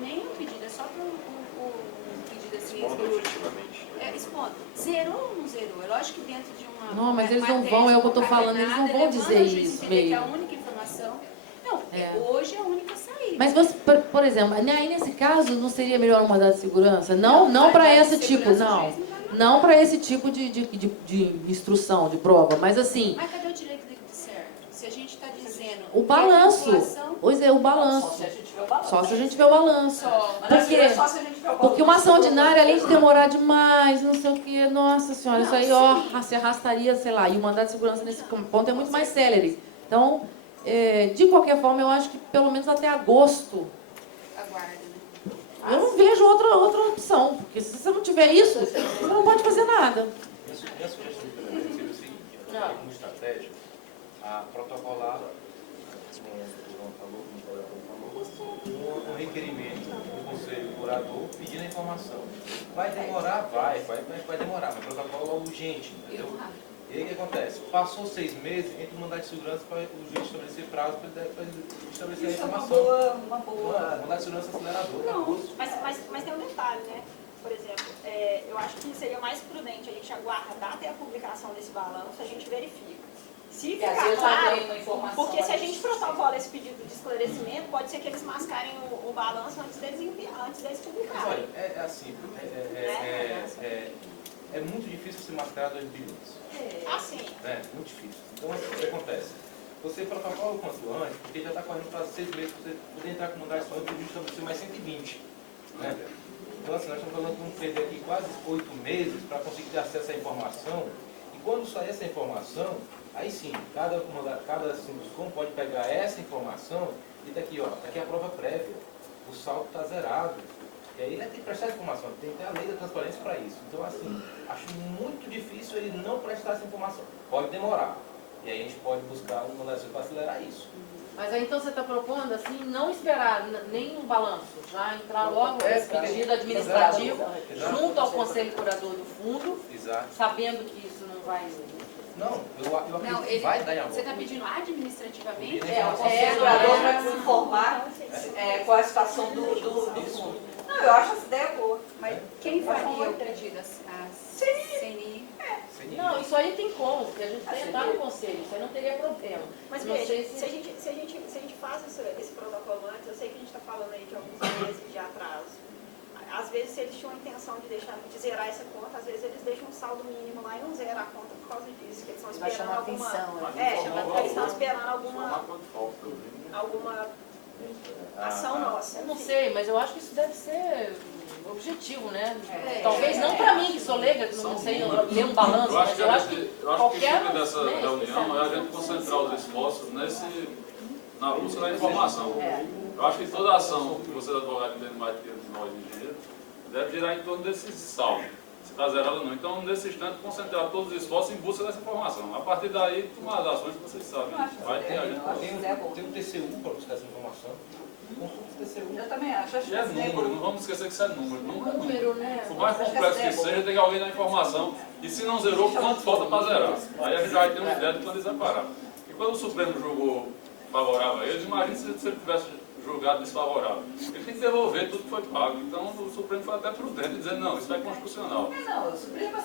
nenhum pedido, é só para um pedido assim. Expondo. Zerou ou não zerou? É lógico que dentro de uma... Não, mas eles não vão, é o que eu estou falando, eles não vão dizer isso mesmo. Que a única informação... Não, hoje é a única saída. Mas você, por exemplo, aí nesse caso não seria melhor um mandado de segurança? Não para esse tipo, não. Não para esse tipo de instrução, de prova, mas assim... Mas cadê o direito de certo? Se a gente está dizendo... O balanço. Pois é, o balanço. Só se a gente vê o balanço. Porque uma ação ordinária, além de demorar demais, não sei o quê, nossa senhora, isso aí, ó, se arrastaria, sei lá, e o mandado de segurança nesse ponto é muito mais célere. Então, de qualquer forma, eu acho que pelo menos até agosto. Aguarda, né? Eu não vejo outra opção, porque se você não tiver isso, você não pode fazer nada. Minha sugestão seria o seguinte, como estratégia, a protocolar um requerimento do Conselho Curador pedindo a informação. Vai demorar? Vai demorar, mas o protocolo é urgente, entendeu? E aí o que acontece? Passou 6 meses, entra o mandado de segurança para o juiz estabelecer prazo para estabelecer a informação. Uma boa. Mandado de segurança acelerador. Não, mas tem um detalhe, né? Por exemplo, eu acho que seria mais prudente a gente aguardar até a publicação desse balanço, a gente verifica. Se ficar claro, porque se a gente protocola esse pedido de esclarecimento, pode ser que eles mascarem o balanço antes deles publicarem. Olha, é assim, é muito difícil você mascarar 2 bilhões. Assim. É muito difícil. Então, assim, o que acontece? Você protocola o quanto antes, porque já está correndo prazo de 6 meses para você poder entrar com mandado de segurança e estabelecer mais 120. Né? Então, assim, nós estamos falando que vamos perder aqui quase 8 meses para conseguir ter acesso à informação. E quando sair essa informação, aí sim, cada Sinduscom pode pegar essa informação e daqui, ó, aqui é a prova prévia. O saldo está zerado. E aí ele tem que prestar informação, tem que ter a lei da transparência para isso. Então, assim, acho muito difícil ele não prestar essa informação. Pode demorar. E aí a gente pode buscar uma mandação para acelerar isso. Mas aí então você está propondo assim, não esperar nem um balanço, já entrar logo nesse pedido administrativo junto ao Conselho Curador do Fundo, sabendo que isso não vai... Não, eu acredito que vai dar em algum. Você está pedindo administrativamente? O Conselho Curador vai se informar qual é a situação do fundo. Não, eu acho essa ideia boa. Mas quem faria o pedido? A CNI? Não, isso aí tem como, porque a gente tem que entrar no conselho, isso aí não teria problema. Mas veja, se a gente faz esse protocolo antes, eu sei que a gente está falando aí de alguns meses de atraso. Às vezes, se eles tinham a intenção de zerar essa conta, às vezes eles deixam um saldo mínimo lá e não zeram a conta por causa disso, que eles estão esperando eles estão esperando alguma ação nossa. Eu não sei, mas eu acho que isso deve ser objetivo, né? Talvez não para mim, que sou leiga, que não sei ler um balanço, mas eu acho que qualquer... O que dessa reunião é a gente concentrar os esforços na busca da informação. Eu acho que toda ação que vocês advogados entendem mais que nós engenheiros deve girar em torno desse saldo, se está zerado ou não. Então, nesse instante, concentrar todos os esforços em busca dessa informação. A partir daí, tomar as ações que vocês sabem. Vai ter a gente. Tem um TCU para buscar essa informação. Eu também acho. E é número, não vamos esquecer que isso é número. Número, né? Por mais complexo que seja, tem alguém na informação. E se não zerou, quanto falta para zerar? Aí a gente vai ter uma ideia de quando eles vão parar. E quando o Supremo julgou favorável a eles, imagine se ele tivesse julgado desfavorável. Ele tem que devolver tudo que foi pago. Então o Supremo foi até prudente, dizendo, não, isso é constitucional.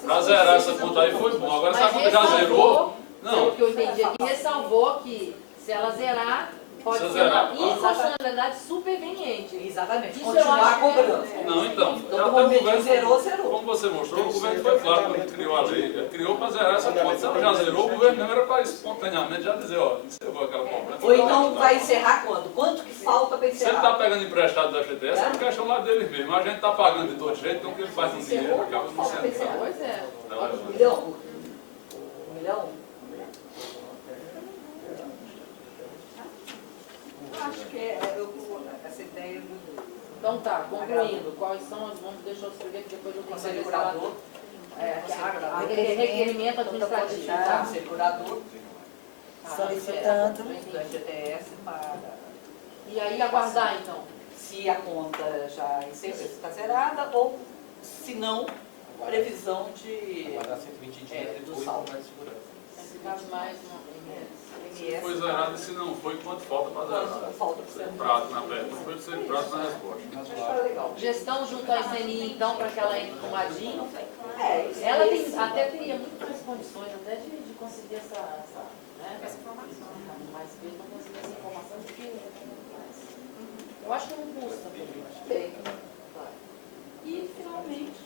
Para zerar essa conta aí foi bom. Agora, se a conta já zerou... Não. Pelo que eu entendi aqui, ressalvou que se ela zerar... Pode ser uma inconstitucionalidade superveniente. Exatamente. Isso continuar cobrando. Não, então. Todo momento zerou. Como você mostrou, o governo foi claro quando ele criou a lei. Ele criou para zerar essa conta. Se ela já zerou, o governo não era para espontaneamente já dizer, ó, encerrou aquela cobrança. Ou então vai encerrar quando? Quanto que falta para encerrar? Se ele está pegando emprestado da FGTS, é uma questão lá deles mesmo. A gente está pagando de todo jeito, então o que ele faz com dinheiro acaba não sendo. Pois é. $1 milhão? $1 milhão? Acho que essa ideia é muito... Então tá, concluindo, quais são as... Deixa eu escrever que depois eu consigo Segurador. Requerimento administrativo. Tá? Segurador. Solicitando. Do FGTS para... E aí aguardar então? Se a conta já está zerada ou, se não, previsão de... Aguardar 120 dias do depois saldo. mais segurança. Se caso mais uma... Se foi zerado e se não foi, quanto falta para zerar? Falta para ser prazo na pergunta, foi ser prazo na resposta. Gestão junto à SNI, então, para que ela entre com o Madinho. Ela tem, até teria muito mais condições até de conseguir essa informação. Mas mesmo não conseguir essa informação, porque eu Eu acho que não custa. Bem, claro. E, finalmente,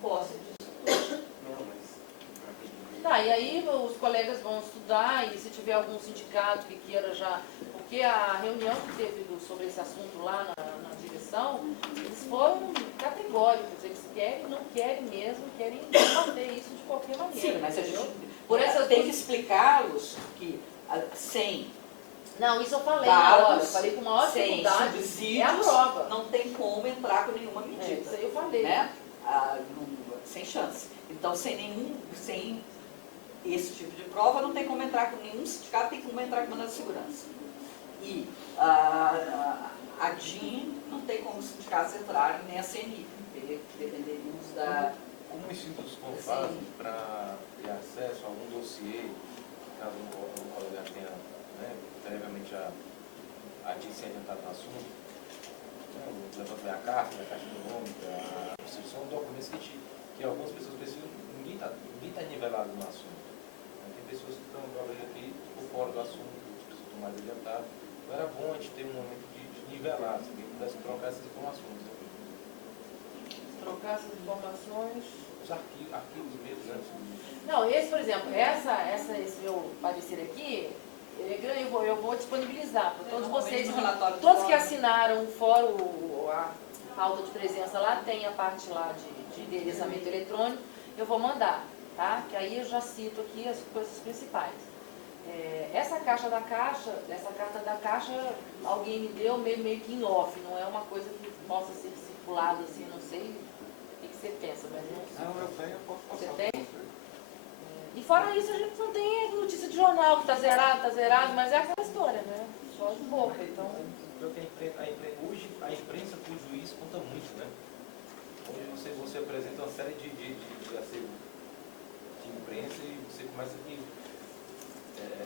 posse disso. Tá, e aí os colegas vão estudar e se tiver algum sindicato que queira já... Porque a reunião que teve sobre esse assunto lá na direção, eles foram categóricos, eles querem, não querem mesmo, querem combater isso de qualquer maneira. Sim, mas a entendeu? gente por essa tem que explicá-los que sem não, isso eu falei na hora, eu dados, falei com maior sem dificuldade, subsídios, é a prova. não tem como entrar com nenhuma medida. Isso aí eu falei. Né? Sem chance. Então, sem esse tipo de prova, não tem como entrar com nenhum sindicato, tem como entrar com mandado de segurança. E a DIN não tem como os sindicatos entrarem, nem a CNI, porque dependeríamos da... Como os síndicos fazem para ter acesso a algum dossiê, caso um colega tenha, né, previamente a DIN se adiantado no assunto, levantei a carta, a caixa econômica, são documentos que algumas pessoas precisam, ninguém está nivelado no assunto. Tem pessoas que estão talvez aqui por fora do assunto, outras pessoas estão mais adiantadas. Então era bom a gente ter um momento de nivelar, se alguém pudesse trocar essas informações. Trocar essas informações. Os arquivos mesmo, né? Não, esse, por exemplo, esse meu parecer aqui, eu vou disponibilizar para todos vocês, todos que assinaram o fórum, a pauta de presença lá, tem a parte lá de endereçamento eletrônico, eu vou mandar, tá? Que aí eu já cito aqui as coisas principais. Essa carta da Caixa, alguém me deu meio que em off, não é uma coisa que possa ser circulada assim, não sei o que você pensa, mas não. Não, eu tenho, eu posso passar. Você tem? E fora isso, a gente não tem notícia de jornal que tá zerado, mas é aquela história, né? Só de boca, então. Hoje a imprensa para o juiz conta muito, né? Hoje você apresenta uma série de imprensa e você começa aqui.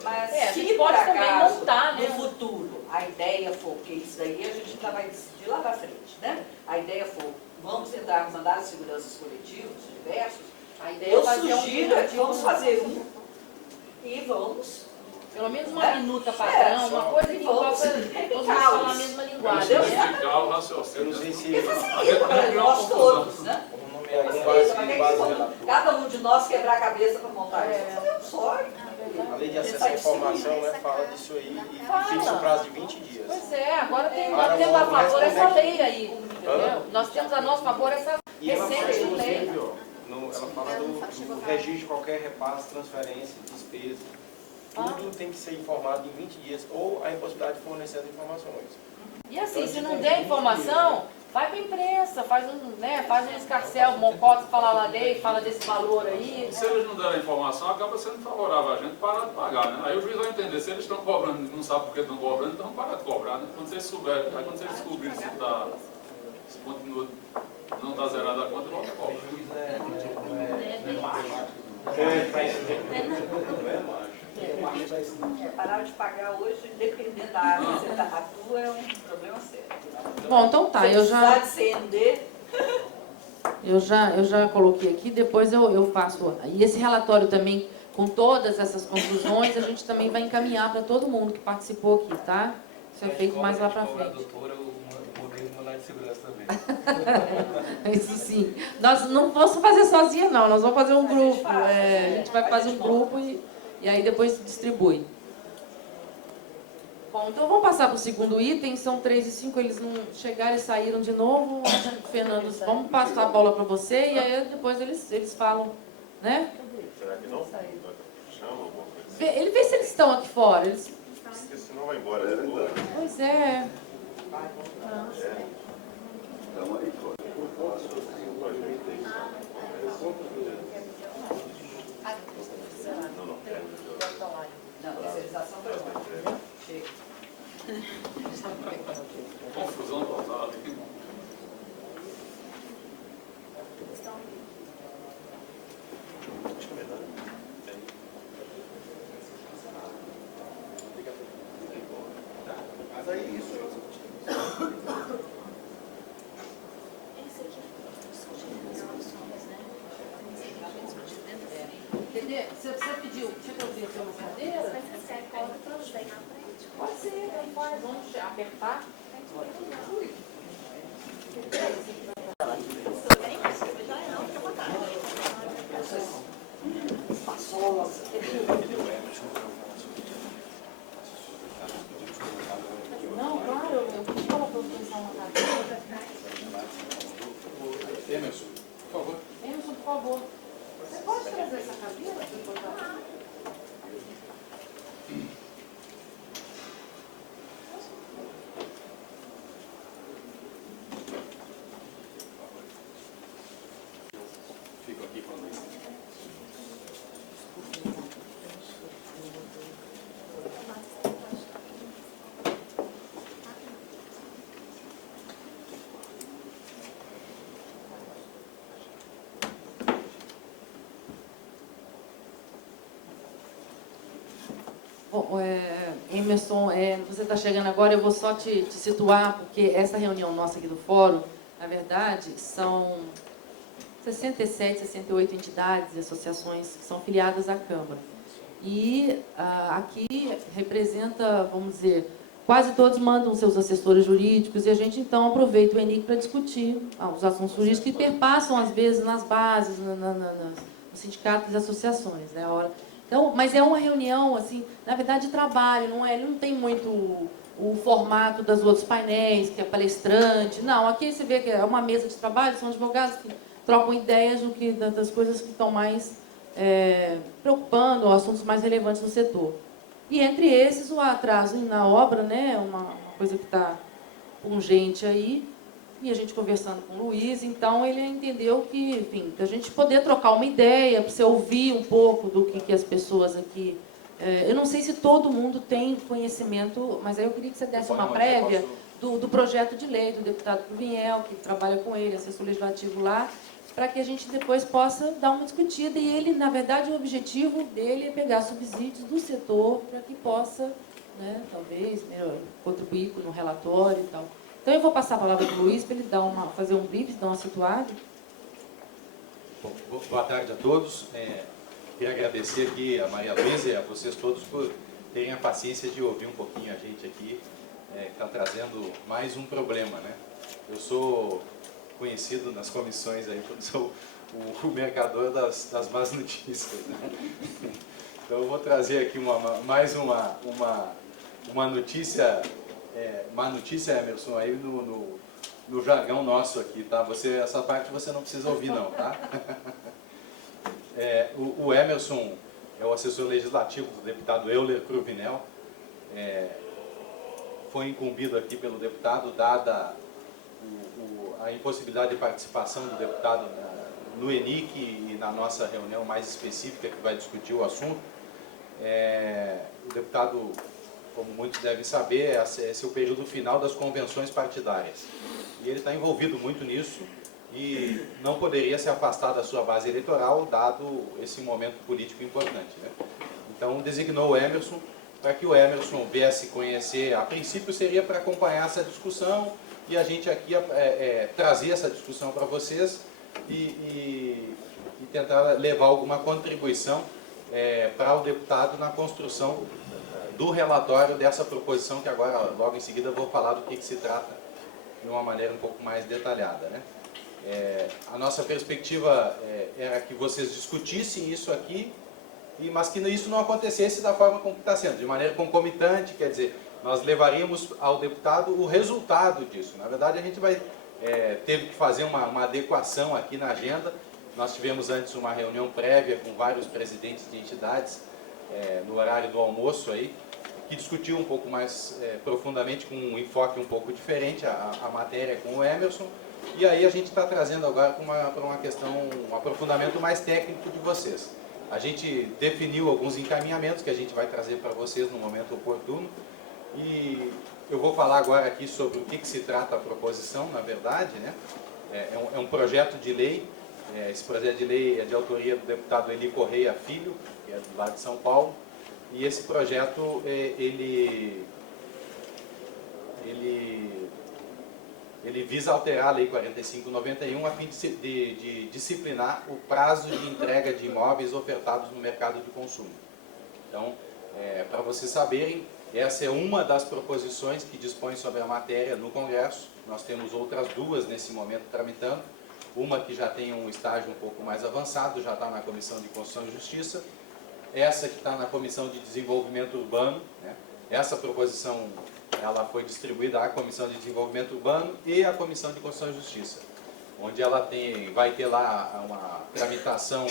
Mas se por acaso, no futuro, a ideia for, porque isso daí a gente ainda vai decidir lá para frente, né? A ideia for, vamos entrar com mandados de segurança coletivos diversos, eu sugiro que vamos fazer um e vamos... Pelo menos uma minuta padrão, uma coisa que possa todos falar a mesma linguagem. Explicar o raciocínio. Eu não sei se... E facilita para nós todos, né? Cada um de nós quebrar a cabeça para montar isso. Fazemos só. A lei de acesso à informação, né, fala disso aí e fixa o prazo de 20 dias. Pois é, agora nós temos a favor essa lei aí, entendeu? Nós temos a nosso favor essa recente lei. Ela fala do registro de qualquer repasse, transferência, despesa. Tudo tem que ser informado em 20 dias ou a impossibilidade de fornecer as informações. E assim, se não der informação, vai para a imprensa, faz um escarcel, mocota, fala lá dele, fala desse valor aí. Se eles não derem informação, acaba sendo favorável a gente parar de pagar, né? Aí o juiz vai entender, se eles estão cobrando e não sabem por que estão cobrando, então parar de cobrar, né? Quando vocês souberem, aí quando vocês descobrirem se continua, não está zerada a conta, volta a cobrar. Parar de pagar hoje, dependendo da área que você atua, é um problema sério. Bom, então tá, eu já... de CND... Eu já coloquei aqui, depois eu faço... E esse relatório também, com todas essas conclusões, a gente também vai encaminhar para todo mundo que participou aqui, tá? Isso é feito mais lá para frente. Isso sim. Nós não vamos fazer sozinha, não. Nós vamos fazer um grupo. A gente vai fazer um grupo e aí depois se distribui. Bom, então vamos passar para o segundo item. São 3 e 5, eles não chegaram e saíram de novo. Fernando, vamos passar a bola para você e aí depois eles falam, né? Será que não? Chama alguma coisa? Ele vê se eles estão aqui fora. Porque senão vai embora. Pois é. Estão aí fora. Não, terceirização foi ótimo. Chega. Confusão total. Mas aí isso... Entendeu? Você pediu, deixa eu ver a cadeira? Pode ser, vamos apertar. Não, claro, eu pedi para proposição uma cadeira. Emerson, por favor. Emerson, por favor. Você pode trazer essa cadeira aqui, por favor? Fico aqui com a Luísa. Bom, Emerson, você está chegando agora, eu vou só te situar, porque essa reunião nossa aqui do fórum, na verdade, são 67, 68 entidades e associações que são filiadas à Câmara. E aqui representa, vamos dizer, quase todos mandam seus assessores jurídicos e a gente, então, aproveita o ENIC para discutir os assuntos jurídicos que perpassam, às vezes, nas bases, nos sindicatos e associações, né? Então, mas é uma reunião, assim, na verdade, de trabalho, ele não tem muito o formato dos outros painéis, que é palestrante. Não, aqui você vê que é uma mesa de trabalho, são advogados que trocam ideias das coisas que estão mais preocupando, assuntos mais relevantes no setor. E entre esses, o atraso na obra, né, uma coisa que está pungente aí, e a gente conversando com o Luiz, então ele entendeu que, enfim, a gente poder trocar uma ideia, para você ouvir um pouco do que as pessoas aqui... eu não sei se todo mundo tem conhecimento, mas aí eu queria que você desse uma prévia do projeto de lei do deputado Cruvinel, que trabalha com ele, assessor legislativo lá, para que a gente depois possa dar uma discutida. E ele, na verdade, o objetivo dele é pegar subsídios do setor para que possa, né, talvez, contribuir no relatório e tal. Então, eu vou passar a palavra para o Luiz para ele fazer um brief, dar uma situada. Bom, boa tarde a todos. Queria agradecer aqui a Maria Luísa e a vocês todos por terem a paciência de ouvir um pouquinho a gente aqui, que está trazendo mais um problema, né? Eu sou conhecido nas comissões aí por ser o mercador das más notícias, né? Então eu vou trazer aqui mais uma notícia, má notícia, Emerson, aí no jargão nosso aqui, tá? Essa parte você não precisa ouvir não, tá? O Emerson é o assessor legislativo do deputado Euler Cruvinel, foi incumbido aqui pelo deputado, dada a impossibilidade de participação do deputado no ENIC e na nossa reunião mais específica que vai discutir o assunto. O deputado, como muitos devem saber, esse é o período final das convenções partidárias. E ele está envolvido muito nisso e não poderia se afastar da sua base eleitoral, dado esse momento político importante, né? Então, designou o Emerson para que o Emerson viesse conhecer. A princípio seria para acompanhar essa discussão e a gente aqui trazer essa discussão para vocês e tentar levar alguma contribuição para o deputado na construção do relatório dessa proposição, que agora, logo em seguida, eu vou falar do que se trata de uma maneira um pouco mais detalhada, né? A nossa perspectiva era que vocês discutissem isso aqui, mas que isso não acontecesse da forma como está sendo, de maneira concomitante, quer dizer, nós levaríamos ao deputado o resultado disso. Na verdade, a gente teve que fazer uma adequação aqui na agenda. Nós tivemos antes uma reunião prévia com vários presidentes de entidades, no horário do almoço aí, que discutiu um pouco mais profundamente, com um enfoque um pouco diferente, a matéria com o Emerson. E aí a gente está trazendo agora para uma questão, um aprofundamento mais técnico de vocês. A gente definiu alguns encaminhamentos que a gente vai trazer para vocês no momento oportuno. E eu vou falar agora aqui sobre o que se trata a proposição, na verdade, né? É um projeto de lei. Esse projeto de lei é de autoria do deputado Eli Correia Filho, que é do lado de São Paulo. E esse projeto, ele visa alterar a Lei 4591 a fim de disciplinar o prazo de entrega de imóveis ofertados no mercado de consumo. Então, para vocês saberem, Essa é uma das proposições que dispõe sobre a matéria no Congresso. Nós temos outras duas nesse momento tramitando. Uma que já tem um estágio um pouco mais avançado, já está na Comissão de Constituição e Justiça. Essa que está na Comissão de Desenvolvimento Urbano, né? Essa proposição ela foi distribuída à Comissão de Desenvolvimento Urbano e à Comissão de Constituição e Justiça, onde ela vai ter lá uma tramitação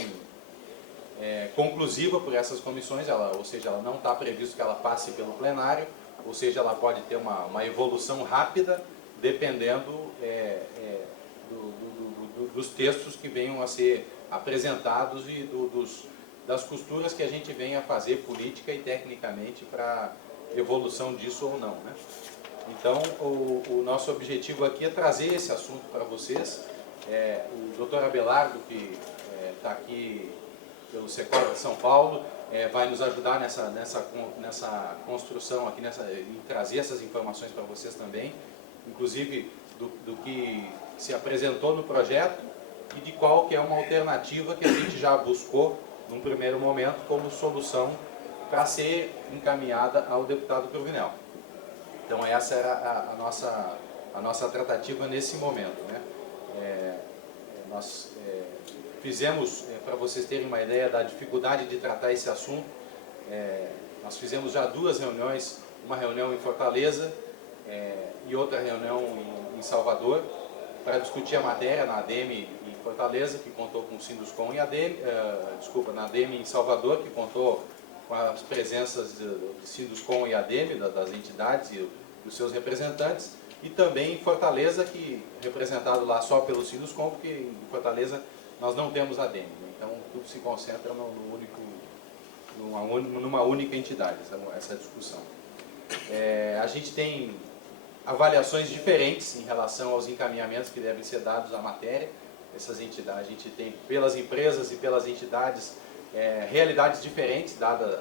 conclusiva por essas comissões, ou seja, ela não está previsto que ela passe pelo plenário, ou seja, ela pode ter uma evolução rápida, dependendo dos textos que venham a ser apresentados e das costuras que a gente venha a fazer política e tecnicamente para evolução disso ou não, né? Então, o nosso objetivo aqui é trazer esse assunto para vocês. O Dr. Abelardo, que está aqui pelo Secor de São Paulo, vai nos ajudar nessa construção aqui, em trazer essas informações para vocês também, inclusive do que se apresentou no projeto e de qual que é uma alternativa que a gente já buscou num primeiro momento como solução para ser encaminhada ao deputado Cruvinel. Então essa era a nossa tratativa nesse momento, né? Nós fizemos, para vocês terem uma ideia da dificuldade de tratar esse assunto, nós fizemos já 2 reuniões, uma reunião em Fortaleza e outra reunião em Salvador, para discutir a matéria na ADEME em Fortaleza, que contou com o Sinduscom, e na ADEME em Salvador, que contou com as presenças de Sinduscom e ADEME, das entidades e dos seus representantes, e também em Fortaleza, que representado lá só pelo Sinduscom, porque em Fortaleza nós não temos ADEME, então tudo se concentra numa única entidade, essa discussão. A gente tem avaliações diferentes em relação aos encaminhamentos que devem ser dados à matéria. Essas entidades, a gente tem pelas empresas e pelas entidades realidades diferentes, dadas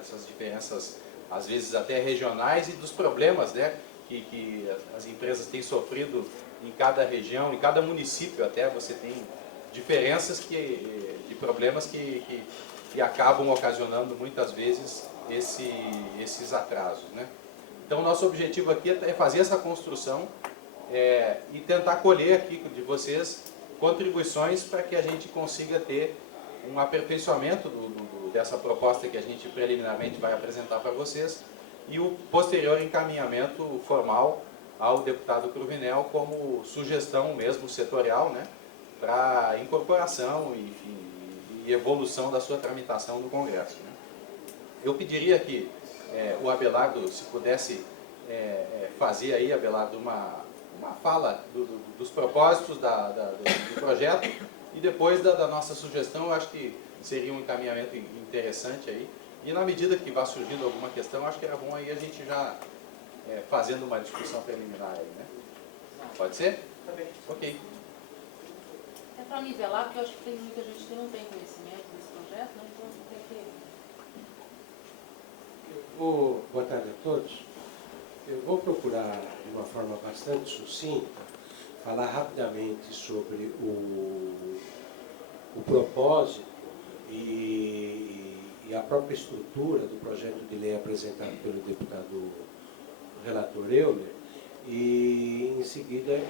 essas diferenças, às vezes até regionais, e dos problemas, né, que as empresas têm sofrido em cada região, em cada município até, você tem diferenças de problemas que acabam ocasionando muitas vezes esses atrasos, né? Então, nosso objetivo aqui é fazer essa construção e tentar colher aqui de vocês contribuições para que a gente consiga ter um aperfeiçoamento dessa proposta que a gente preliminarmente vai apresentar para vocês e o posterior encaminhamento formal ao deputado Cruvinel como sugestão mesmo setorial, né, para incorporação e evolução da sua tramitação no Congresso, né. Eu pediria que o Abelardo, se pudesse fazer aí, Abelardo, uma fala dos propósitos do projeto e depois da nossa sugestão. Eu acho que seria um encaminhamento interessante aí. E na medida que vá surgindo alguma questão, acho que era bom aí a gente já fazendo uma discussão preliminar aí, né? Pode ser? Tá bem. Ok. É para nivelar, porque eu acho que tem muita gente que não tem conhecimento desse projeto, né? Então tem que... Boa tarde a todos. Eu vou procurar, de uma forma bastante sucinta, falar rapidamente sobre o propósito e a própria estrutura do projeto de lei apresentado pelo deputado relator Euler, e em seguida,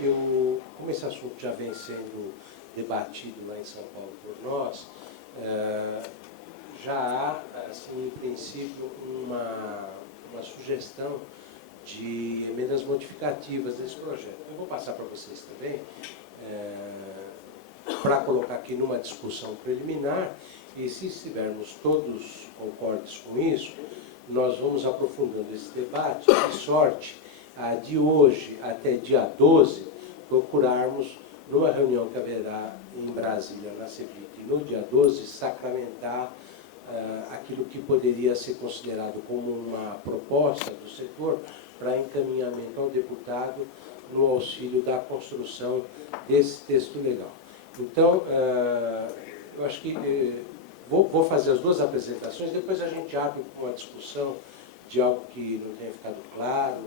como esse assunto já vem sendo debatido lá em São Paulo por nós, já há, assim, em princípio, uma sugestão de emendas modificativas desse projeto. Eu vou passar para vocês também, para colocar aqui numa discussão preliminar, e se estivermos todos concordes com isso, nós vamos aprofundando esse debate, de sorte, de hoje até dia 12, procurarmos, numa reunião que haverá em Brasília, na CEBIT, no dia 12, sacramentar aquilo que poderia ser considerado como uma proposta do setor para encaminhamento ao deputado no auxílio da construção desse texto legal. Então, eu acho que vou fazer as duas apresentações, depois a gente abre uma discussão de algo que não tenha ficado claro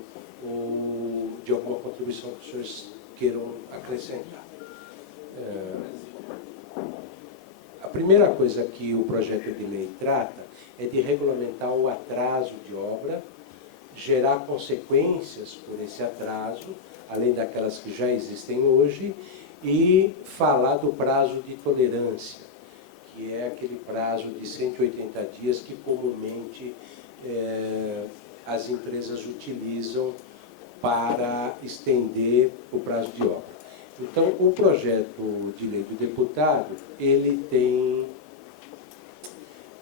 ou de alguma contribuição que os senhores queiram acrescentar. A primeira coisa que o projeto de lei trata é de regulamentar o atraso de obra, gerar consequências por esse atraso, além daquelas que já existem hoje, e falar do prazo de tolerância, que é aquele prazo de 180 dias que comumente as empresas utilizam para estender o prazo de obra. Então, o projeto de lei do deputado, ele tem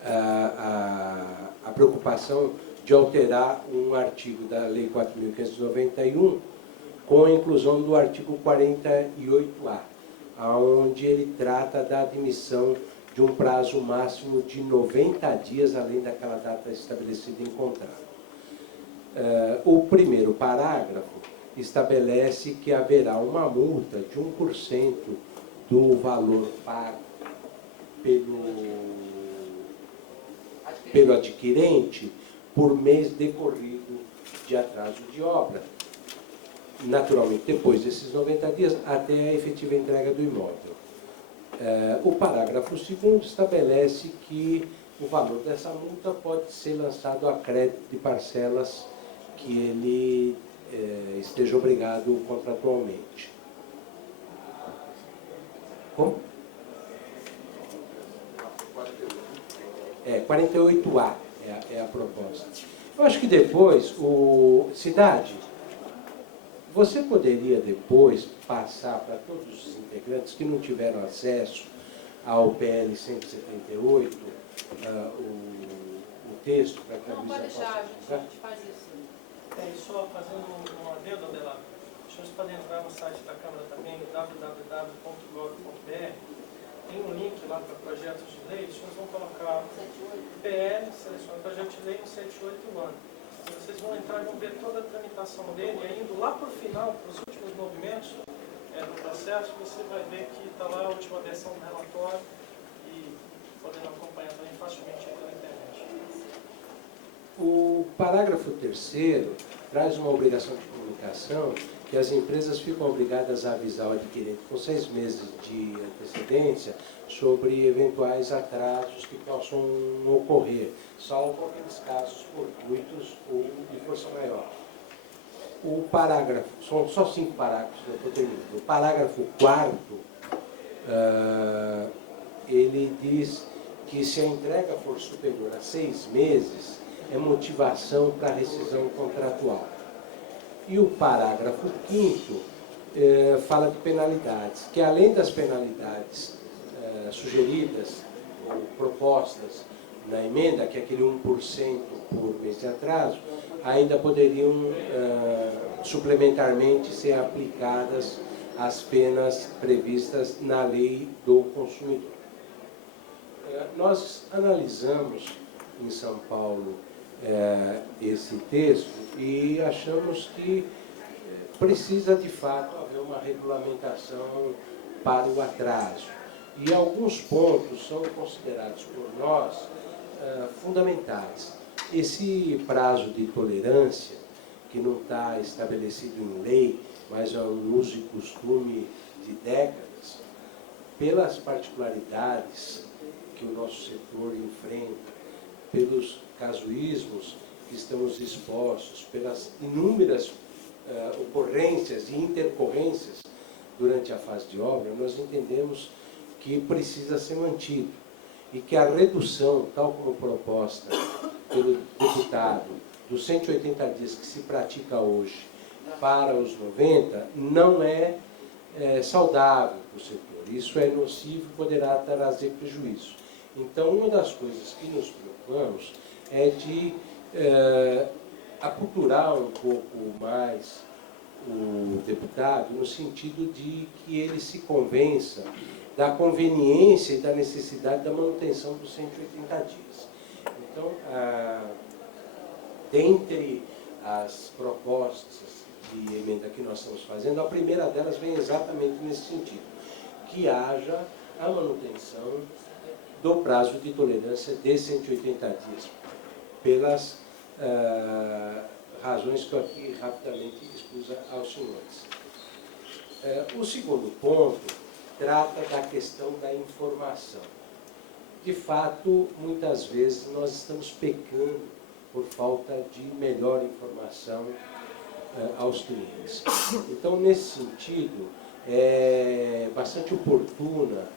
a preocupação de alterar um artigo da Lei 4.591 com a inclusão do artigo 48A, onde ele trata da admissão de um prazo máximo de 90 dias, além daquela data estabelecida em contrato. O primeiro parágrafo estabelece que haverá uma multa de 1% do valor pago pelo adquirente por mês decorrido de atraso de obra. Naturalmente, depois desses 90 dias, até a efetiva entrega do imóvel. O parágrafo 2º estabelece que o valor dessa multa pode ser lançado a crédito de parcelas que ele esteja obrigado contratualmente. Como? 48A é a proposta. Eu acho que depois, Cidade, você poderia depois passar para todos os integrantes que não tiveram acesso ao PL 178, o texto para que a Luísa possa... Não, pode deixar, a gente faz isso. Só fazendo um adendo, Adelar, os senhores podem entrar no site da Câmara também, www.gov.br, tem um link lá para projetos de lei, os senhores vão colocar PL, seleciona projeto de lei 178 ano. Vocês vão entrar e vão ver toda a tramitação dele, e indo lá para o final, para os últimos movimentos do processo, você vai ver que está lá a última versão do relatório e podendo acompanhar também facilmente pela internet. O parágrafo 3º traz uma obrigação de comunicação que as empresas ficam obrigadas a avisar o adquirente com 6 meses de antecedência sobre eventuais atrasos que possam ocorrer, salvo aqueles casos fortuitos ou de força maior. O parágrafo, são só 5 parágrafos, eu estou terminando. O parágrafo 4º, ele diz que se a entrega for superior a 6 meses, é motivação para rescisão contratual. E o parágrafo 5º fala de penalidades, que além das penalidades sugeridas ou propostas na emenda, que é aquele 1% por mês de atraso, ainda poderiam suplementarmente ser aplicadas as penas previstas na lei do consumidor. Nós analisamos em São Paulo esse texto e achamos que precisa de fato haver uma regulamentação para o atraso. E alguns pontos são considerados por nós fundamentais. Esse prazo de tolerância, que não está estabelecido em lei, mas é um uso e costume de décadas, pelas particularidades que o nosso setor enfrenta, pelos casuísmos que estamos expostos, pelas inúmeras ocorrências e intercorrências durante a fase de obra, nós entendemos que precisa ser mantido e que a redução, tal como proposta pelo deputado, dos 180 dias que se pratica hoje para os 90, não é saudável para o setor. Isso é nocivo e poderá trazer prejuízo. Então, uma das coisas que nos preocupamos é de aculturar um pouco mais o deputado, no sentido de que ele se convença da conveniência e da necessidade da manutenção dos 180 dias. Então, dentre as propostas de emenda que nós estamos fazendo, a primeira delas vem exatamente nesse sentido, que haja a manutenção do prazo de tolerância de 180 dias, pelas razões que eu aqui rapidamente expus aos senhores. O segundo ponto trata da questão da informação. de fato, muitas vezes nós estamos pecando por falta de melhor informação aos clientes. Então, nesse sentido, é bastante oportuna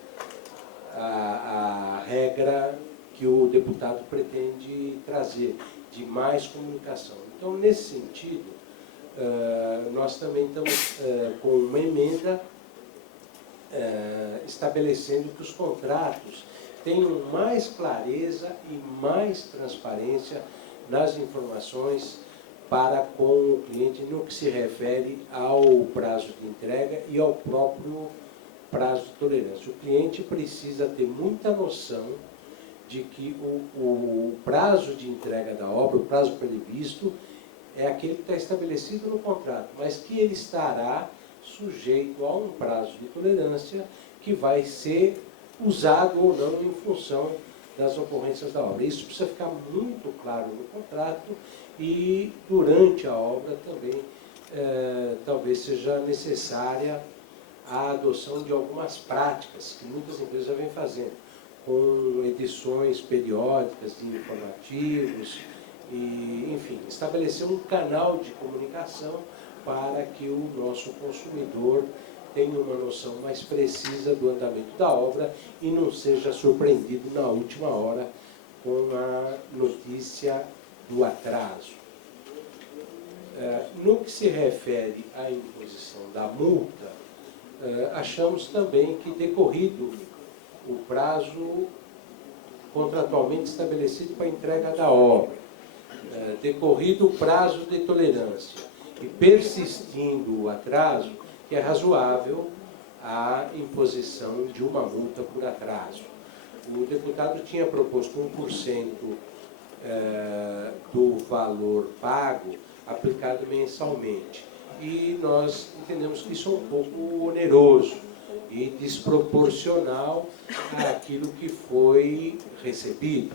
a regra que o deputado pretende trazer, de mais comunicação. Então, nesse sentido, nós também estamos com uma emenda estabelecendo que os contratos tenham mais clareza e mais transparência nas informações para com o cliente no que se refere ao prazo de entrega e ao próprio prazo de tolerância. O cliente precisa ter muita noção de que o prazo de entrega da obra, o prazo previsto, é aquele que está estabelecido no contrato, mas que ele estará sujeito a um prazo de tolerância que vai ser usado ou não em função das ocorrências da obra. Isso precisa ficar muito claro no contrato e durante a obra também talvez seja necessária a adoção de algumas práticas que muitas empresas vêm fazendo, com edições periódicas de informativos e, enfim, estabelecer um canal de comunicação para que o nosso consumidor tenha uma noção mais precisa do andamento da obra e não seja surpreendido na última hora com a notícia do atraso. No que se refere à imposição da multa, achamos também que, decorrido o prazo contratualmente estabelecido para a entrega da obra, decorrido o prazo de tolerância e persistindo o atraso, que é razoável a imposição de uma multa por atraso. O deputado tinha proposto 1% do valor pago aplicado mensalmente. E nós entendemos que isso é um pouco oneroso e desproporcional àquilo que foi recebido.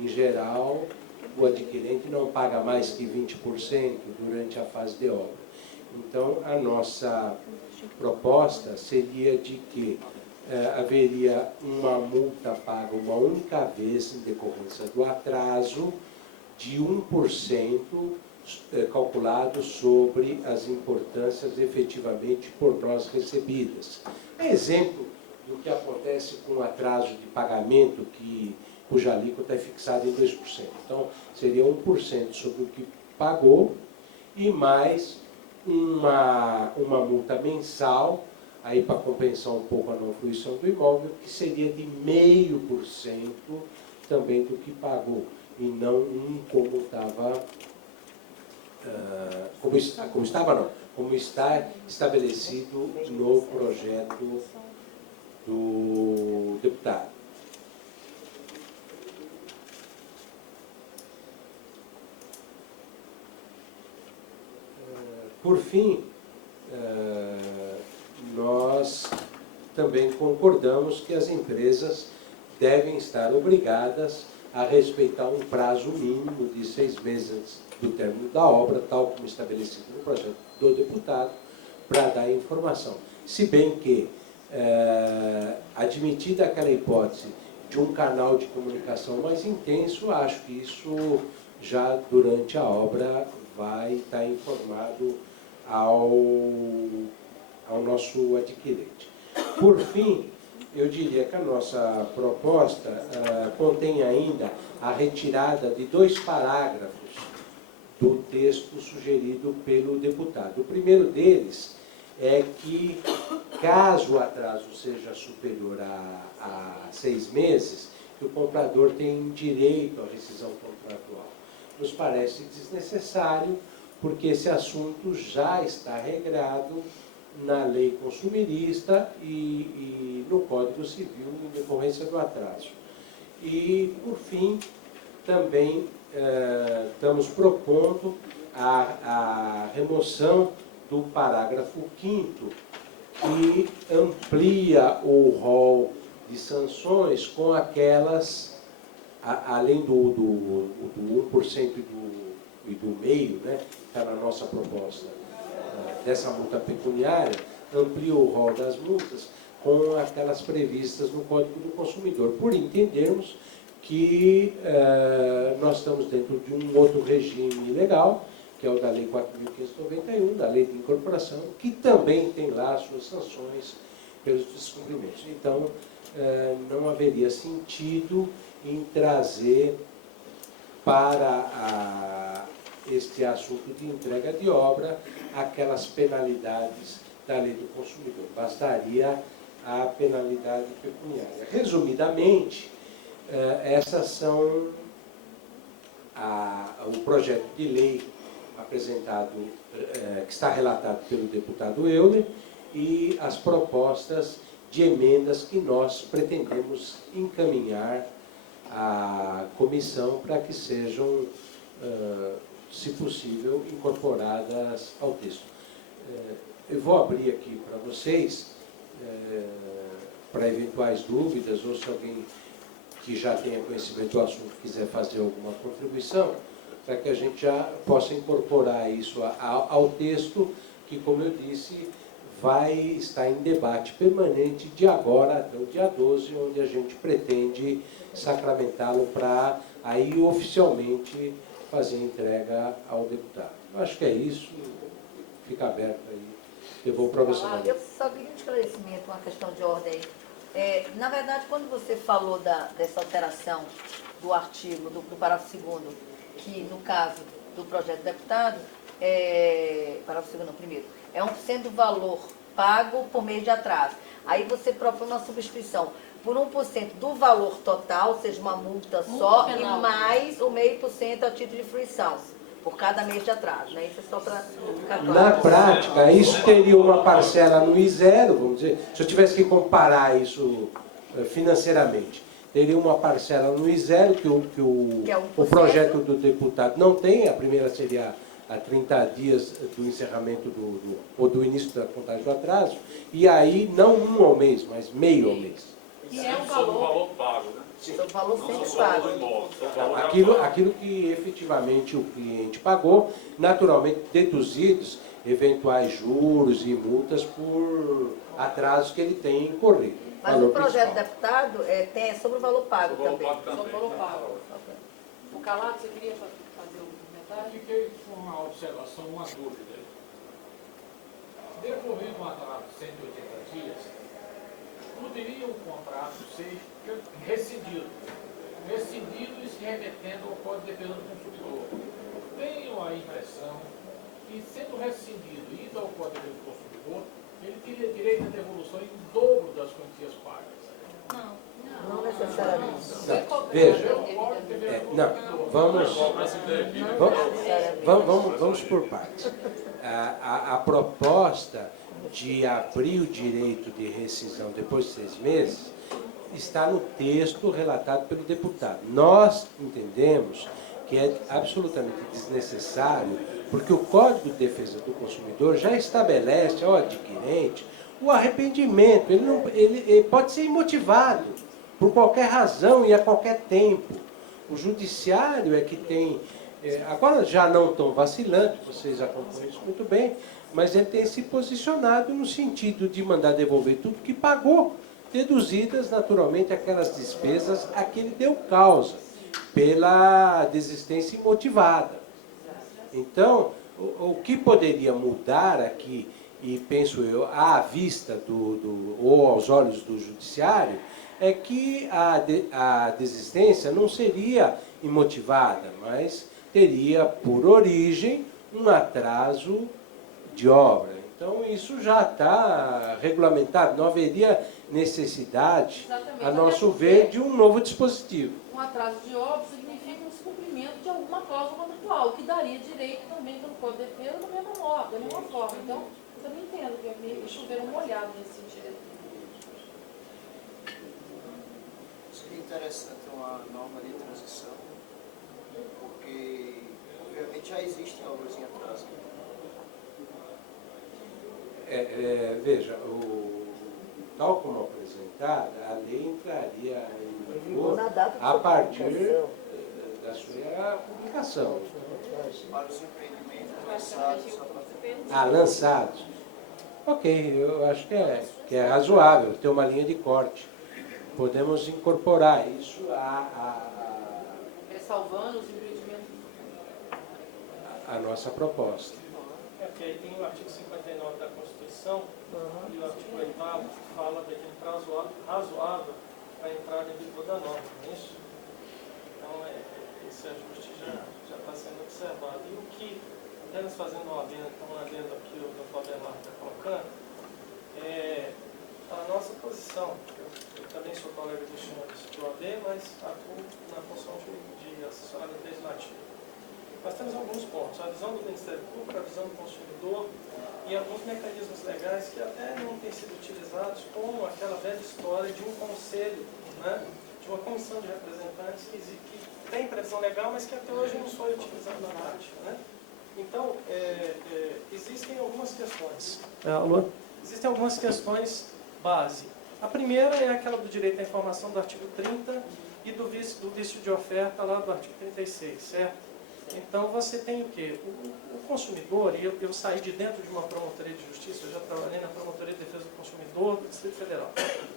Em geral, o adquirente não paga mais que 20% durante a fase de obra. Então, a nossa proposta seria de que haveria uma multa paga uma única vez em decorrência do atraso de 1% calculado sobre as importâncias efetivamente por nós recebidas. Exemplo do que acontece com o atraso de pagamento, cuja alíquota é fixada em 2%. Então, seria 1% sobre o que pagou e mais uma multa mensal, aí para compensar um pouco a não fruição do imóvel, que seria de 0,5% também do que pagou, e não como estava... como está estabelecido no projeto do deputado. Por fim, nós também concordamos que as empresas devem estar obrigadas a respeitar um prazo mínimo de 6 meses do término da obra, tal como estabelecido no projeto do deputado, para dar informação. Se bem que, admitida aquela hipótese de um canal de comunicação mais intenso, acho que isso já durante a obra vai estar informado ao nosso adquirente. Por fim, eu diria que a nossa proposta contém ainda a retirada de 2 parágrafos do texto sugerido pelo deputado. O primeiro deles é que, caso o atraso seja superior a 6 meses, que o comprador tem direito à rescisão contratual. Nos parece desnecessário, porque esse assunto já está regrado na lei consumirista e no Código Civil em decorrência do atraso. E, por fim, também estamos propondo a remoção do parágrafo 5º, que amplia o rol de sanções com aquelas, além do 1% e do meio, né, que está na nossa proposta, dessa multa pecuniária, amplia o rol das multas com aquelas previstas no Código do Consumidor, por entendermos que nós estamos dentro de um outro regime legal, que é o da Lei 4.591, da Lei de Incorporação, que também tem lá as suas sanções pelos descumprimentos. Então, não haveria sentido em trazer para este assunto de entrega de obra aquelas penalidades da Lei do Consumidor. Bastaria a penalidade pecuniária. Resumidamente, essas são o projeto de lei apresentado, que está relatado pelo deputado Euler, e as propostas de emendas que nós pretendemos encaminhar à comissão para que sejam, se possível, incorporadas ao texto. Eu vou abrir aqui para vocês, para eventuais dúvidas, ou se alguém que já tenha conhecimento do assunto quiser fazer alguma contribuição, para que a gente já possa incorporar isso ao texto, que, como eu disse, vai estar em debate permanente de agora até o dia 12, onde a gente pretende sacramentá-lo para aí oficialmente fazer a entrega ao deputado. Eu acho que é isso, fica aberto aí. Eu vou para você. Eu só queria um esclarecimento, uma questão de ordem aí. Na verdade, quando você falou dessa alteração do artigo, do parágrafo 2º, que no caso do projeto de deputado, parágrafo 2º, não, primeiro, é 1% do valor pago por mês de atraso. Aí você propõe uma substituição por 1% do valor total, ou seja, uma multa só, penal, e mais o 0,5% a título de fruição, por cada mês de atraso, né? Isso é só para ficar claro. Na prática, isso teria uma parcela no I0, vamos dizer, se eu tivesse que comparar isso financeiramente, teria uma parcela no I0 que o projeto do deputado não tem, a primeira seria a 30 dias do encerramento ou do início da contagem do atraso, e aí não um ao mês, mas meio ao mês. E é o valor pago, né? Sobre o valor sempre pago. Aquilo que efetivamente o cliente pagou, naturalmente deduzidos eventuais juros e multas por atrasos que ele tem incorrido. Mas o projeto deputado é sobre o valor pago também. Sobre o valor pago. O Calado, você queria fazer um comentário? Fiquei com uma observação, uma dúvida. Decorrendo um atraso de 180 dias, poderia o contrato ser rescindido. Rescindido e se remetendo ao Código de Defesa do Consumidor. Tenho a impressão que, sendo rescindido e indo ao Código de Defesa do Consumidor, ele teria direito à devolução em dobro das quantias pagas. Não necessariamente. Vamos por partes. A proposta de abrir o direito de rescisão depois de 6 meses está no texto relatado pelo deputado. Nós entendemos que é absolutamente desnecessário, porque o Código de Defesa do Consumidor já estabelece ao adquirente o arrependimento. Ele pode ser imotivado por qualquer razão e a qualquer tempo. O judiciário é que tem, agora já não tão vacilante, vocês acompanham isso muito bem, mas ele tem se posicionado no sentido de mandar devolver tudo que pagou, deduzidas naturalmente aquelas despesas a que ele deu causa, pela desistência imotivada. Então, o que poderia mudar aqui, e penso eu, à vista ou aos olhos do judiciário, é que a desistência não seria imotivada, mas teria por origem um atraso de obra. Então, isso já está regulamentado, não haveria necessidade, a nosso ver, de um novo dispositivo. Um atraso de obra significa um descumprimento de alguma cláusula contratual, que daria direito também pelo Código de Defesa da mesma forma. Então, eu também entendo que é meio que chover um molhado nesse sentido. Seria interessante uma norma de transição, porque, obviamente, já existem obras em atraso. Veja, tal como apresentada, a lei entraria em vigor a partir da sua publicação. Para os empreendimentos lançados a partir lançados. Ok, eu acho que é razoável ter uma linha de corte. Podemos incorporar isso Ressalvando os empreendimentos. a nossa proposta. É porque aí tem o artigo 59 da Constituição e o artigo 8º que fala daquele prazo razoável para a entrada em vigor da norma, não é isso? Então, esse ajuste já está sendo observado. E o que, apenas fazendo um adendo aqui, o Dr. Abelardo está colocando, a nossa posição, eu também sou colega dos senhores do OAB, mas atuo na função de assessoramento legislativo. Nós temos alguns pontos, a visão do Ministério Público, a visão do consumidor e alguns mecanismos legais que até não têm sido utilizados, como aquela velha história de um conselho, né, de uma comissão de representantes que tem previsão legal, mas que até hoje não foi utilizada na prática. Né? Então, existem algumas questões. Alô? Existem algumas questões base. A primeira é aquela do direito à informação do artigo 30 e do vício de oferta lá do artigo 36, certo? Então você tem o quê? O consumidor, e eu saí de dentro de uma promotoria de justiça, eu já trabalhei na Promotoria de Defesa do Consumidor do Distrito Federal,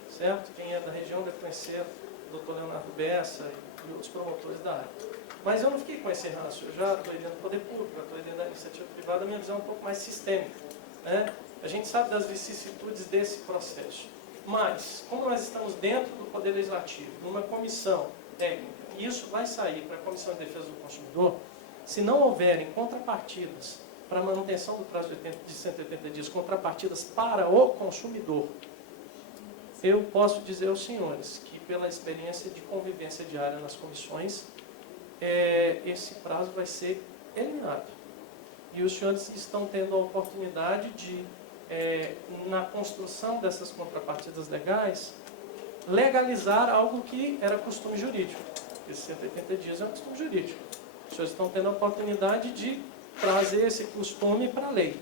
certo? Quem é da região deve conhecer o Dr. Leonardo Bessa e outros promotores da área. Mas eu não fiquei com esse ranço, eu já estou dentro do poder público, eu estou dentro da iniciativa privada, a minha visão é um pouco mais sistêmica, né? A gente sabe das vicissitudes desse processo. Mas, como nós estamos dentro do Poder Legislativo, numa comissão técnica, e isso vai sair para a Comissão de Defesa do Consumidor, se não houverem contrapartidas para a manutenção do prazo de 180 dias, contrapartidas para o consumidor, eu posso dizer aos senhores que, pela experiência de convivência diária nas comissões, esse prazo vai ser eliminado. E os senhores estão tendo a oportunidade de, na construção dessas contrapartidas legais, legalizar algo que era costume jurídico. Esses 180 dias é um costume jurídico. Os senhores estão tendo a oportunidade de trazer esse costume para a lei.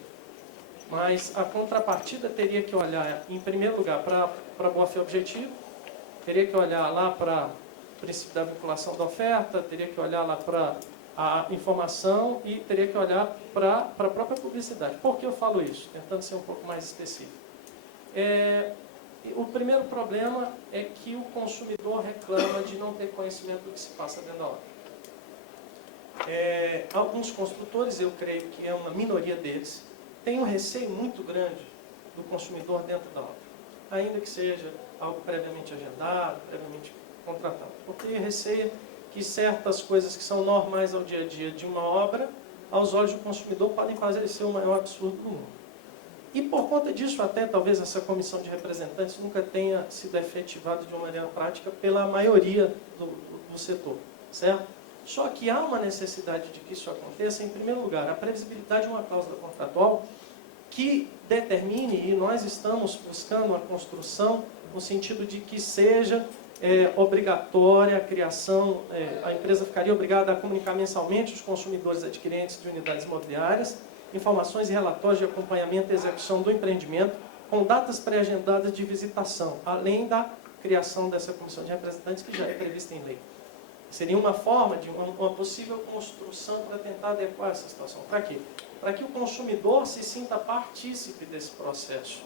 Mas a contrapartida teria que olhar, em primeiro lugar, para a boa-fé objetiva, teria que olhar lá para o princípio da vinculação da oferta, teria que olhar lá para a informação e teria que olhar para a própria publicidade. Por que eu falo isso? Tentando ser um pouco mais específico. O primeiro problema é que o consumidor reclama de não ter conhecimento do que se passa dentro da obra. Alguns construtores, eu creio que é uma minoria deles, têm um receio muito grande do consumidor dentro da obra, ainda que seja algo previamente agendado, previamente contratado, porque receia que certas coisas que são normais ao dia a dia de uma obra, aos olhos do consumidor, podem fazer ele ser o maior absurdo do mundo. E por conta disso, até talvez essa comissão de representantes nunca tenha sido efetivada de uma maneira prática pela maioria do setor, certo? Só que há uma necessidade de que isso aconteça, em primeiro lugar, a previsibilidade de uma cláusula contratual que determine, e nós estamos buscando a construção no sentido de que seja obrigatória a criação, a empresa ficaria obrigada a comunicar mensalmente aos consumidores adquirentes de unidades imobiliárias informações e relatórios de acompanhamento e execução do empreendimento com datas pré-agendadas de visitação, além da criação dessa comissão de representantes que já é prevista em lei. Seria uma forma de uma possível construção para tentar adequar essa situação. Para quê? Para que o consumidor se sinta partícipe desse processo.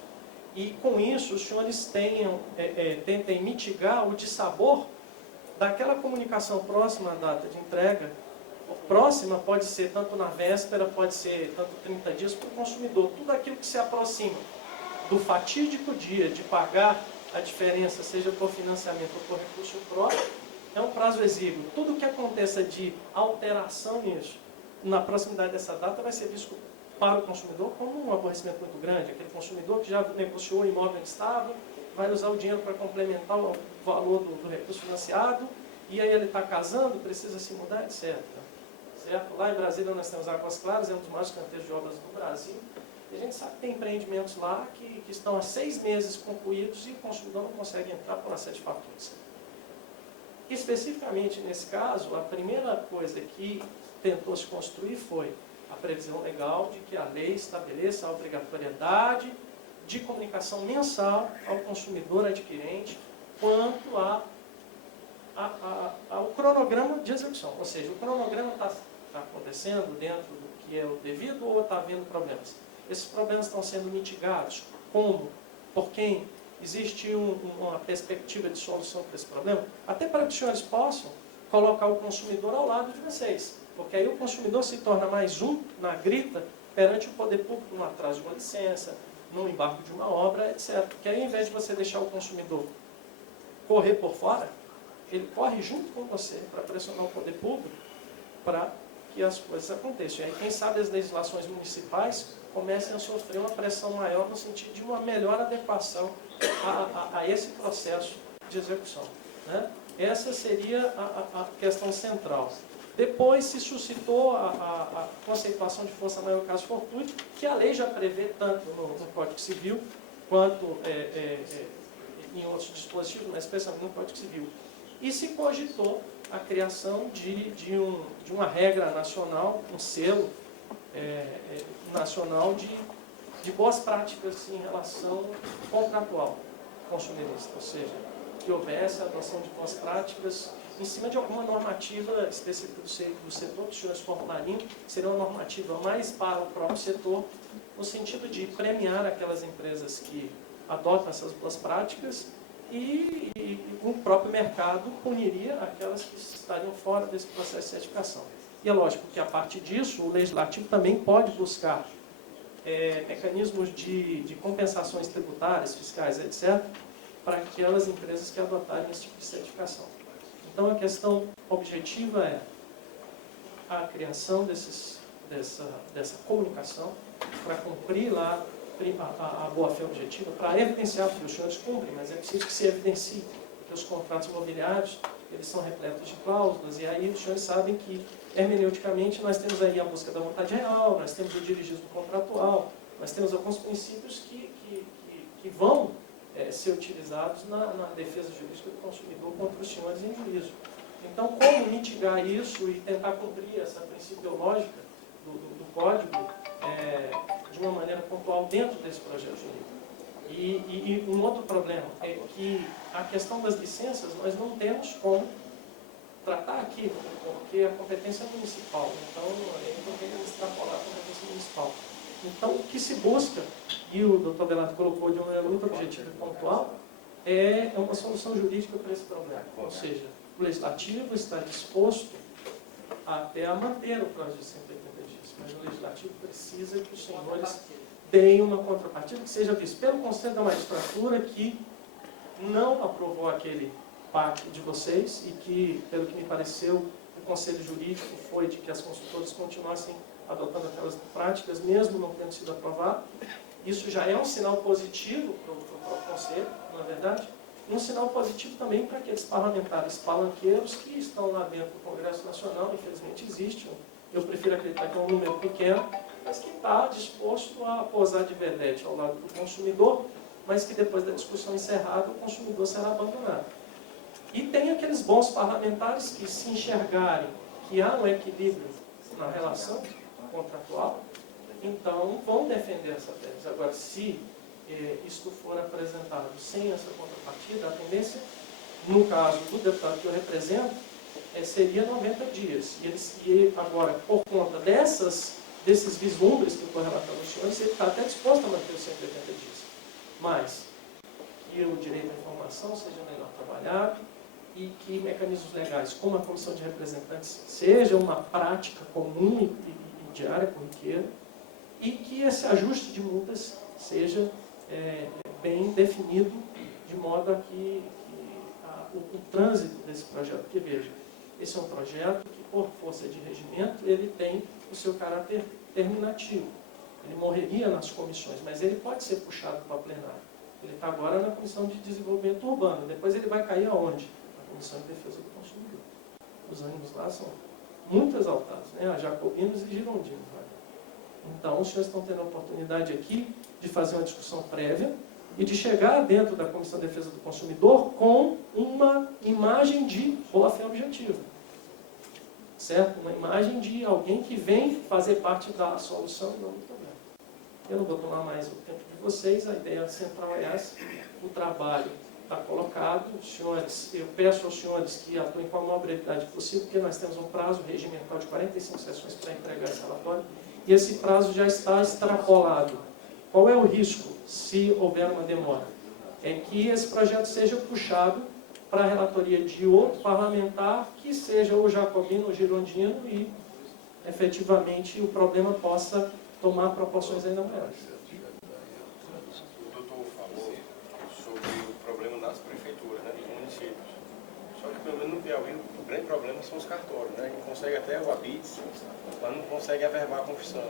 E com isso os senhores tentem mitigar o dissabor daquela comunicação próxima à data de entrega. Próxima pode ser tanto na véspera, pode ser tanto 30 dias para o consumidor. Tudo aquilo que se aproxima do fatídico dia de pagar a diferença, seja por financiamento ou por recurso próprio, é um prazo exíguo. Tudo que aconteça de alteração nisso, na proximidade dessa data, vai ser visto para o consumidor como um aborrecimento muito grande. Aquele consumidor que já negociou o imóvel onde estava, vai usar o dinheiro para complementar o valor do recurso financiado, e aí ele está casando, precisa se mudar, etc. Certo? Lá em Brasília nós temos Águas Claras, é um dos maiores canteiros de obras do Brasil. E a gente sabe que tem empreendimentos lá que estão há 6 meses concluídos e o consumidor não consegue entrar por uma série de fatores. Especificamente nesse caso, a primeira coisa que tentou se construir foi a previsão legal de que a lei estabeleça a obrigatoriedade de comunicação mensal ao consumidor adquirente quanto ao cronograma de execução. Ou seja, o cronograma está acontecendo dentro do que é o devido ou está havendo problemas? Esses problemas estão sendo mitigados como, por quem, existe uma perspectiva de solução para esse problema, até para que os senhores possam colocar o consumidor ao lado de vocês. Porque aí o consumidor se torna mais um na grita perante o poder público no atraso de uma licença, no embargo de uma obra, etc. Porque aí, ao invés de você deixar o consumidor correr por fora, ele corre junto com você para pressionar o poder público para que as coisas aconteçam. E aí, quem sabe, as legislações municipais comecem a sofrer uma pressão maior no sentido de uma melhor adequação a esse processo de execução, né? Essa seria a questão central. Depois se suscitou a conceituação de força maior caso fortuito, que a lei já prevê tanto no Código Civil quanto em outros dispositivos, mas especialmente no Código Civil. E se cogitou a criação de uma regra nacional, um selo nacional de boas práticas em relação contratual consumerista, ou seja, que houvesse a adoção de boas práticas em cima de alguma normativa específica do setor, que os senhores formulariam, seria uma normativa mais para o próprio setor, no sentido de premiar aquelas empresas que adotam essas boas práticas e o próprio mercado puniria aquelas que estariam fora desse processo de certificação. E é lógico que, a partir disso, o legislativo também pode buscar mecanismos de compensações tributárias, fiscais, etc., para aquelas empresas que adotarem esse tipo de certificação. Então, a questão objetiva é a criação dessa comunicação para cumprir lá a boa-fé objetiva, para evidenciar, porque os senhores cumprem, mas é preciso que se evidencie, porque os contratos imobiliários, eles são repletos de cláusulas, e aí os senhores sabem que, hermeneuticamente, nós temos aí a busca da vontade real, nós temos o dirigismo contratual, nós temos alguns princípios que vão ser utilizados na defesa jurídica do consumidor contra os senhores em juízo. Então, como mitigar isso e tentar cumprir essa principiológica do Código de uma maneira pontual dentro desse projeto jurídico? E um outro problema é que a questão das licenças nós não temos como tratar aqui, porque a competência é municipal, então não tem que extrapolar a competência municipal. Então, o que se busca, e o doutor Belardo colocou de uma maneira muito objetiva e pontual, é uma solução jurídica para esse problema. Ou seja, o legislativo está disposto até a manter o prazo de 180 dias, mas o legislativo precisa que os senhores deem uma contrapartida que seja vista pelo Conselho da Magistratura, que não aprovou aquele pacto de vocês e que, pelo que me pareceu, o Conselho Jurídico foi de que as consultoras continuassem adotando aquelas práticas, mesmo não tendo sido aprovado. Isso já é um sinal positivo para o próprio Conselho, na verdade, e um sinal positivo também para aqueles parlamentares palanqueiros que estão lá dentro do Congresso Nacional, infelizmente existe, eu prefiro acreditar que é um número pequeno, mas que está disposto a posar de vedete ao lado do consumidor, mas que depois da discussão encerrada, o consumidor será abandonado. E tem aqueles bons parlamentares que, se enxergarem que há um equilíbrio na relação contratual, então vão defender essa tese. Agora, se isto for apresentado sem essa contrapartida, a tendência, no caso do deputado que eu represento, seria 90 dias. E agora, por conta desses vislumbres que eu estou relatando aos senhores, ele está até disposto a manter os 180 dias. Mas que o direito à informação seja melhor trabalhado e que mecanismos legais, como a comissão de representantes, seja uma prática comum e diária, corriqueira, e que esse ajuste de multas seja bem definido, de modo a que o trânsito desse projeto, porque veja, esse é um projeto que, por força de regimento, ele tem o seu caráter terminativo. Ele morreria nas comissões, mas ele pode ser puxado para a plenária. Ele está agora na Comissão de Desenvolvimento Urbano, depois ele vai cair aonde? Na Comissão de Defesa do Consumidor. Os ânimos lá são muito exaltados, né? Jacobinos e girondinos. Né? Então, os senhores estão tendo a oportunidade aqui de fazer uma discussão prévia e de chegar dentro da Comissão de Defesa do Consumidor com uma imagem de boa-fé objetiva. Certo? Uma imagem de alguém que vem fazer parte da solução e não do problema. Eu não vou tomar mais o tempo de vocês, a ideia central é essa. O trabalho está colocado. Senhores, eu peço aos senhores que atuem com a maior brevidade possível, porque nós temos um prazo regimental de 45 sessões para entregar esse relatório, e esse prazo já está extrapolado. Qual é o risco? se houver uma demora, é que esse projeto seja puxado para a relatoria de outro parlamentar, que seja o jacobino, o girondino, e efetivamente o problema possa tomar proporções ainda maiores. O doutor falou sobre o problema das prefeituras, né, dos municípios. Só que pelo menos no Piauí o grande problema são os cartórios, né? A gente consegue até o ABITS, mas não consegue averbar a confissão.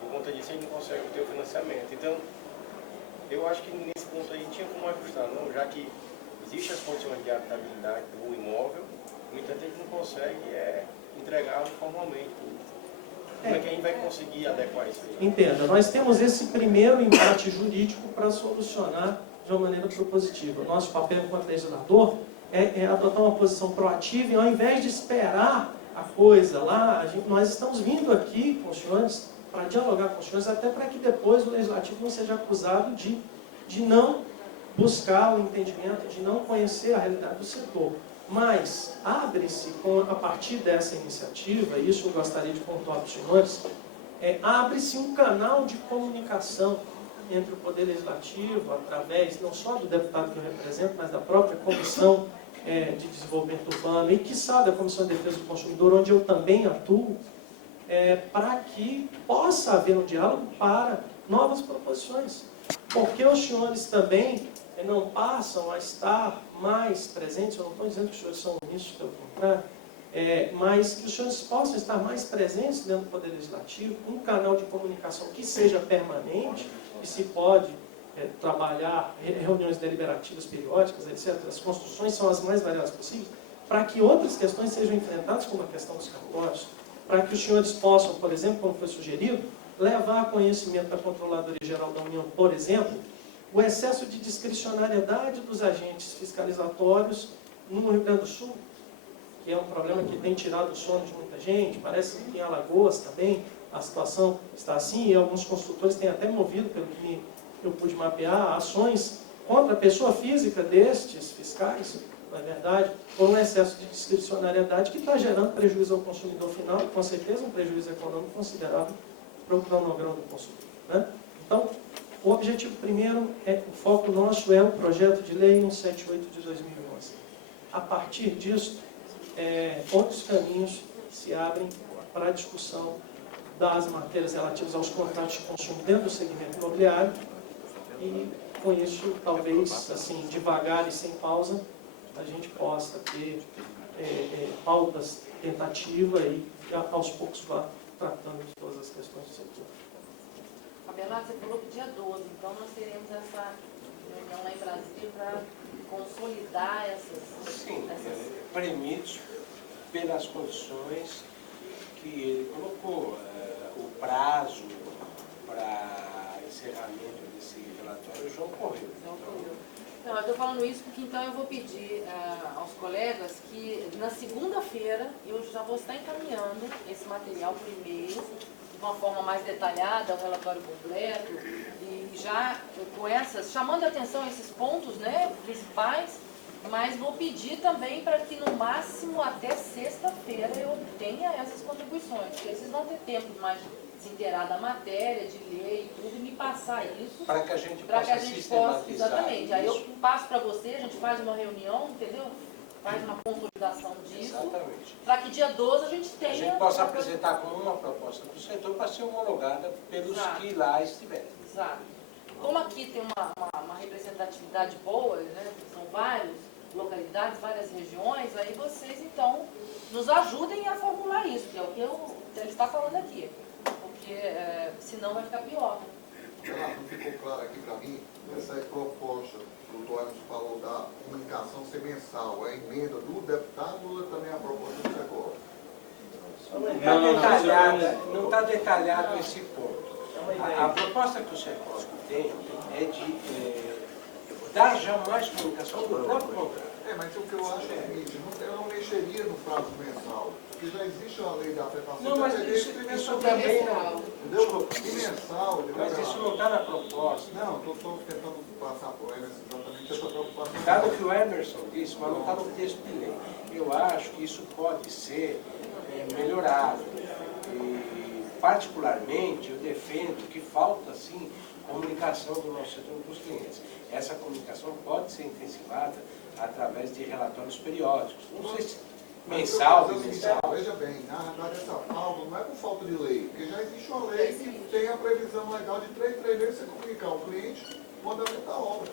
Por conta disso a gente não consegue ter o financiamento. Então, eu acho que nesse ponto aí tinha como ajustar, não? Já que existem as condições de habitabilidade do imóvel, no entanto a gente não consegue entregá-lo formalmente. Como é que a gente vai conseguir adequar isso aí? Entenda, nós temos esse primeiro embate jurídico para solucionar de uma maneira propositiva. O nosso papel enquanto legislador é adotar uma posição proativa e ao invés de esperar a coisa lá, nós estamos vindo aqui com os senhores para dialogar com os senhores, até para que depois o legislativo não seja acusado de não buscar o entendimento, de não conhecer a realidade do setor. Mas abre-se, a partir dessa iniciativa, e isso eu gostaria de pontuar para os senhores, abre-se um canal de comunicação entre o Poder Legislativo, através não só do deputado que eu represento, mas da própria Comissão de Desenvolvimento Urbano e, quiçá, da Comissão de Defesa do Consumidor, onde eu também atuo, para que possa haver um diálogo para novas proposições. Porque os senhores também não passam a estar mais presentes, eu não estou dizendo que os senhores são omissos, pelo contrário, mas que os senhores possam estar mais presentes dentro do Poder Legislativo, um canal de comunicação que seja permanente, que se pode trabalhar reuniões deliberativas periódicas, etc. As construções são as mais variadas possíveis, para que outras questões sejam enfrentadas, como a questão dos cartórios, para que os senhores possam, por exemplo, como foi sugerido, levar a conhecimento da Controladoria Geral da União, por exemplo, o excesso de discricionariedade dos agentes fiscalizatórios no Rio Grande do Sul, que é um problema que tem tirado o sono de muita gente. Parece que em Alagoas também a situação está assim, e alguns construtores têm até movido, pelo que eu pude mapear, ações contra a pessoa física destes fiscais, na verdade, por um excesso de discricionariedade que está gerando prejuízo ao consumidor final e, com certeza, um prejuízo econômico considerável para o cronograma do consumidor, né? Então, o objetivo primeiro, o foco nosso é o projeto de lei 178 de 2011. A partir disso, outros caminhos se abrem para a discussão das matérias relativas aos contratos de consumo dentro do segmento imobiliário e, com isso, talvez, assim, devagar e sem pausa, a gente possa ter pautas tentativas e, aos poucos, vá tratando de todas as questões do setor. Abelardo, você falou que dia 12, então nós teremos essa reunião lá em Brasília para consolidar essas... Premidos pelas condições que ele colocou. O prazo para encerramento desse relatório já ocorreu. Não, eu estou falando isso porque então eu vou pedir aos colegas que na segunda-feira eu já vou estar encaminhando esse material primeiro, de uma forma mais detalhada, o relatório completo, e já com essas, chamando a atenção a esses pontos, né, principais, mas vou pedir também para que no máximo até sexta-feira eu tenha essas contribuições, porque vocês vão ter tempo mais de se inteirar da matéria, de ler e tudo, e me passar isso. Para que a gente possa sistematizar. Exatamente. Aí eu passo para você, a gente faz uma reunião, entendeu? Faz uma consolidação disso. Exatamente. Para que dia 12 a gente tenha... A gente possa apresentar como uma proposta do setor para ser homologada pelos que lá estiverem. Exato. Como aqui tem uma representatividade boa, né? São várias localidades, várias regiões, aí vocês então nos ajudem a formular isso, que é o que ele está falando aqui. Porque senão vai ficar pior. Não ficou claro aqui para mim, essa proposta que o doutor Anderson falou da comunicação ser mensal, é a emenda do deputado ou também a proposta do SECOR? Não está detalhado esse ponto. A proposta que o SECOR tem é de dar já mais comunicação do próprio contrato. Mas o que eu acho é o seguinte, eu não mexeria no prazo mensal, porque já existe uma lei de afetação. Não, mas isso também não. Entendeu? Mensal. Mas isso não está na proposta. Não, estou tentando passar por Emerson exatamente essa preocupação. Dado que o Emerson disse, mas não está no texto de lei. Eu acho que isso pode ser melhorado. E, particularmente, eu defendo que falta, sim, comunicação do nosso setor com os clientes. Essa comunicação pode ser intensivada através de relatórios periódicos. Não sei se mensal, bimensal. Veja bem, na realidade essa pauta não é por falta de lei, porque já existe uma lei que tem a previsão legal de 3 vezes você comunicar ao cliente o andamento da obra.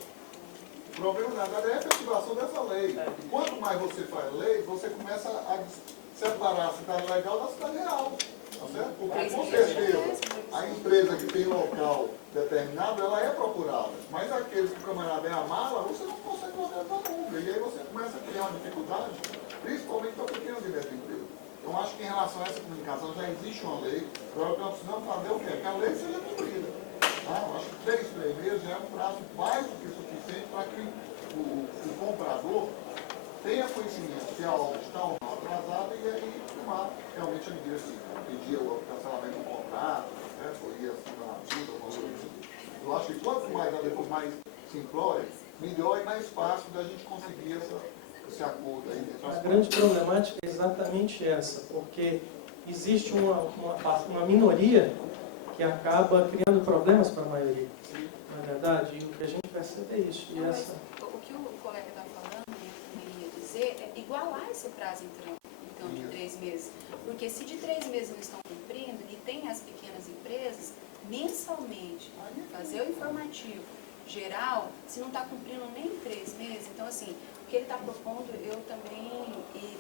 O problema, na verdade, é a efetivação dessa lei. E quanto mais você faz lei, você começa a separar a cidade legal da cidade real. Tá certo? Porque, com certeza, a empresa que tem local determinado, ela é procurada. Mas aqueles que o camarada é a mala, você não consegue fazer essa nunca. E aí você começa a criar uma dificuldade, principalmente para pequenas e médias empresas. Então, acho que em relação a essa comunicação já existe uma lei. Agora, o que nós precisamos fazer é o quê? Que a lei seja cumprida. Tá? Eu acho que 3 meses já é um prazo mais do que suficiente para que o comprador tenha conhecimento se a obra está ou não atrasada e aí tomar realmente a medida de pedir o cancelamento do contrato, né, ou ir acima na vida, alguma coisa assim. Eu acho que quanto mais a depois mais simplória, melhor e mais fácil da gente conseguir esse acordo aí. A grande problemática é exatamente essa, porque existe uma minoria que acaba criando problemas para a maioria. Na verdade, e o que a gente percebe é isso. E essa... O que o colega está falando, eu queria dizer, é igualar esse prazo, então, de 3 meses. Porque se de 3 meses não estão cumprindo, e tem as pequenas empresas, mensalmente, fazer o informativo geral, se não está cumprindo nem 3 meses, então assim, o que ele está propondo, eu também, e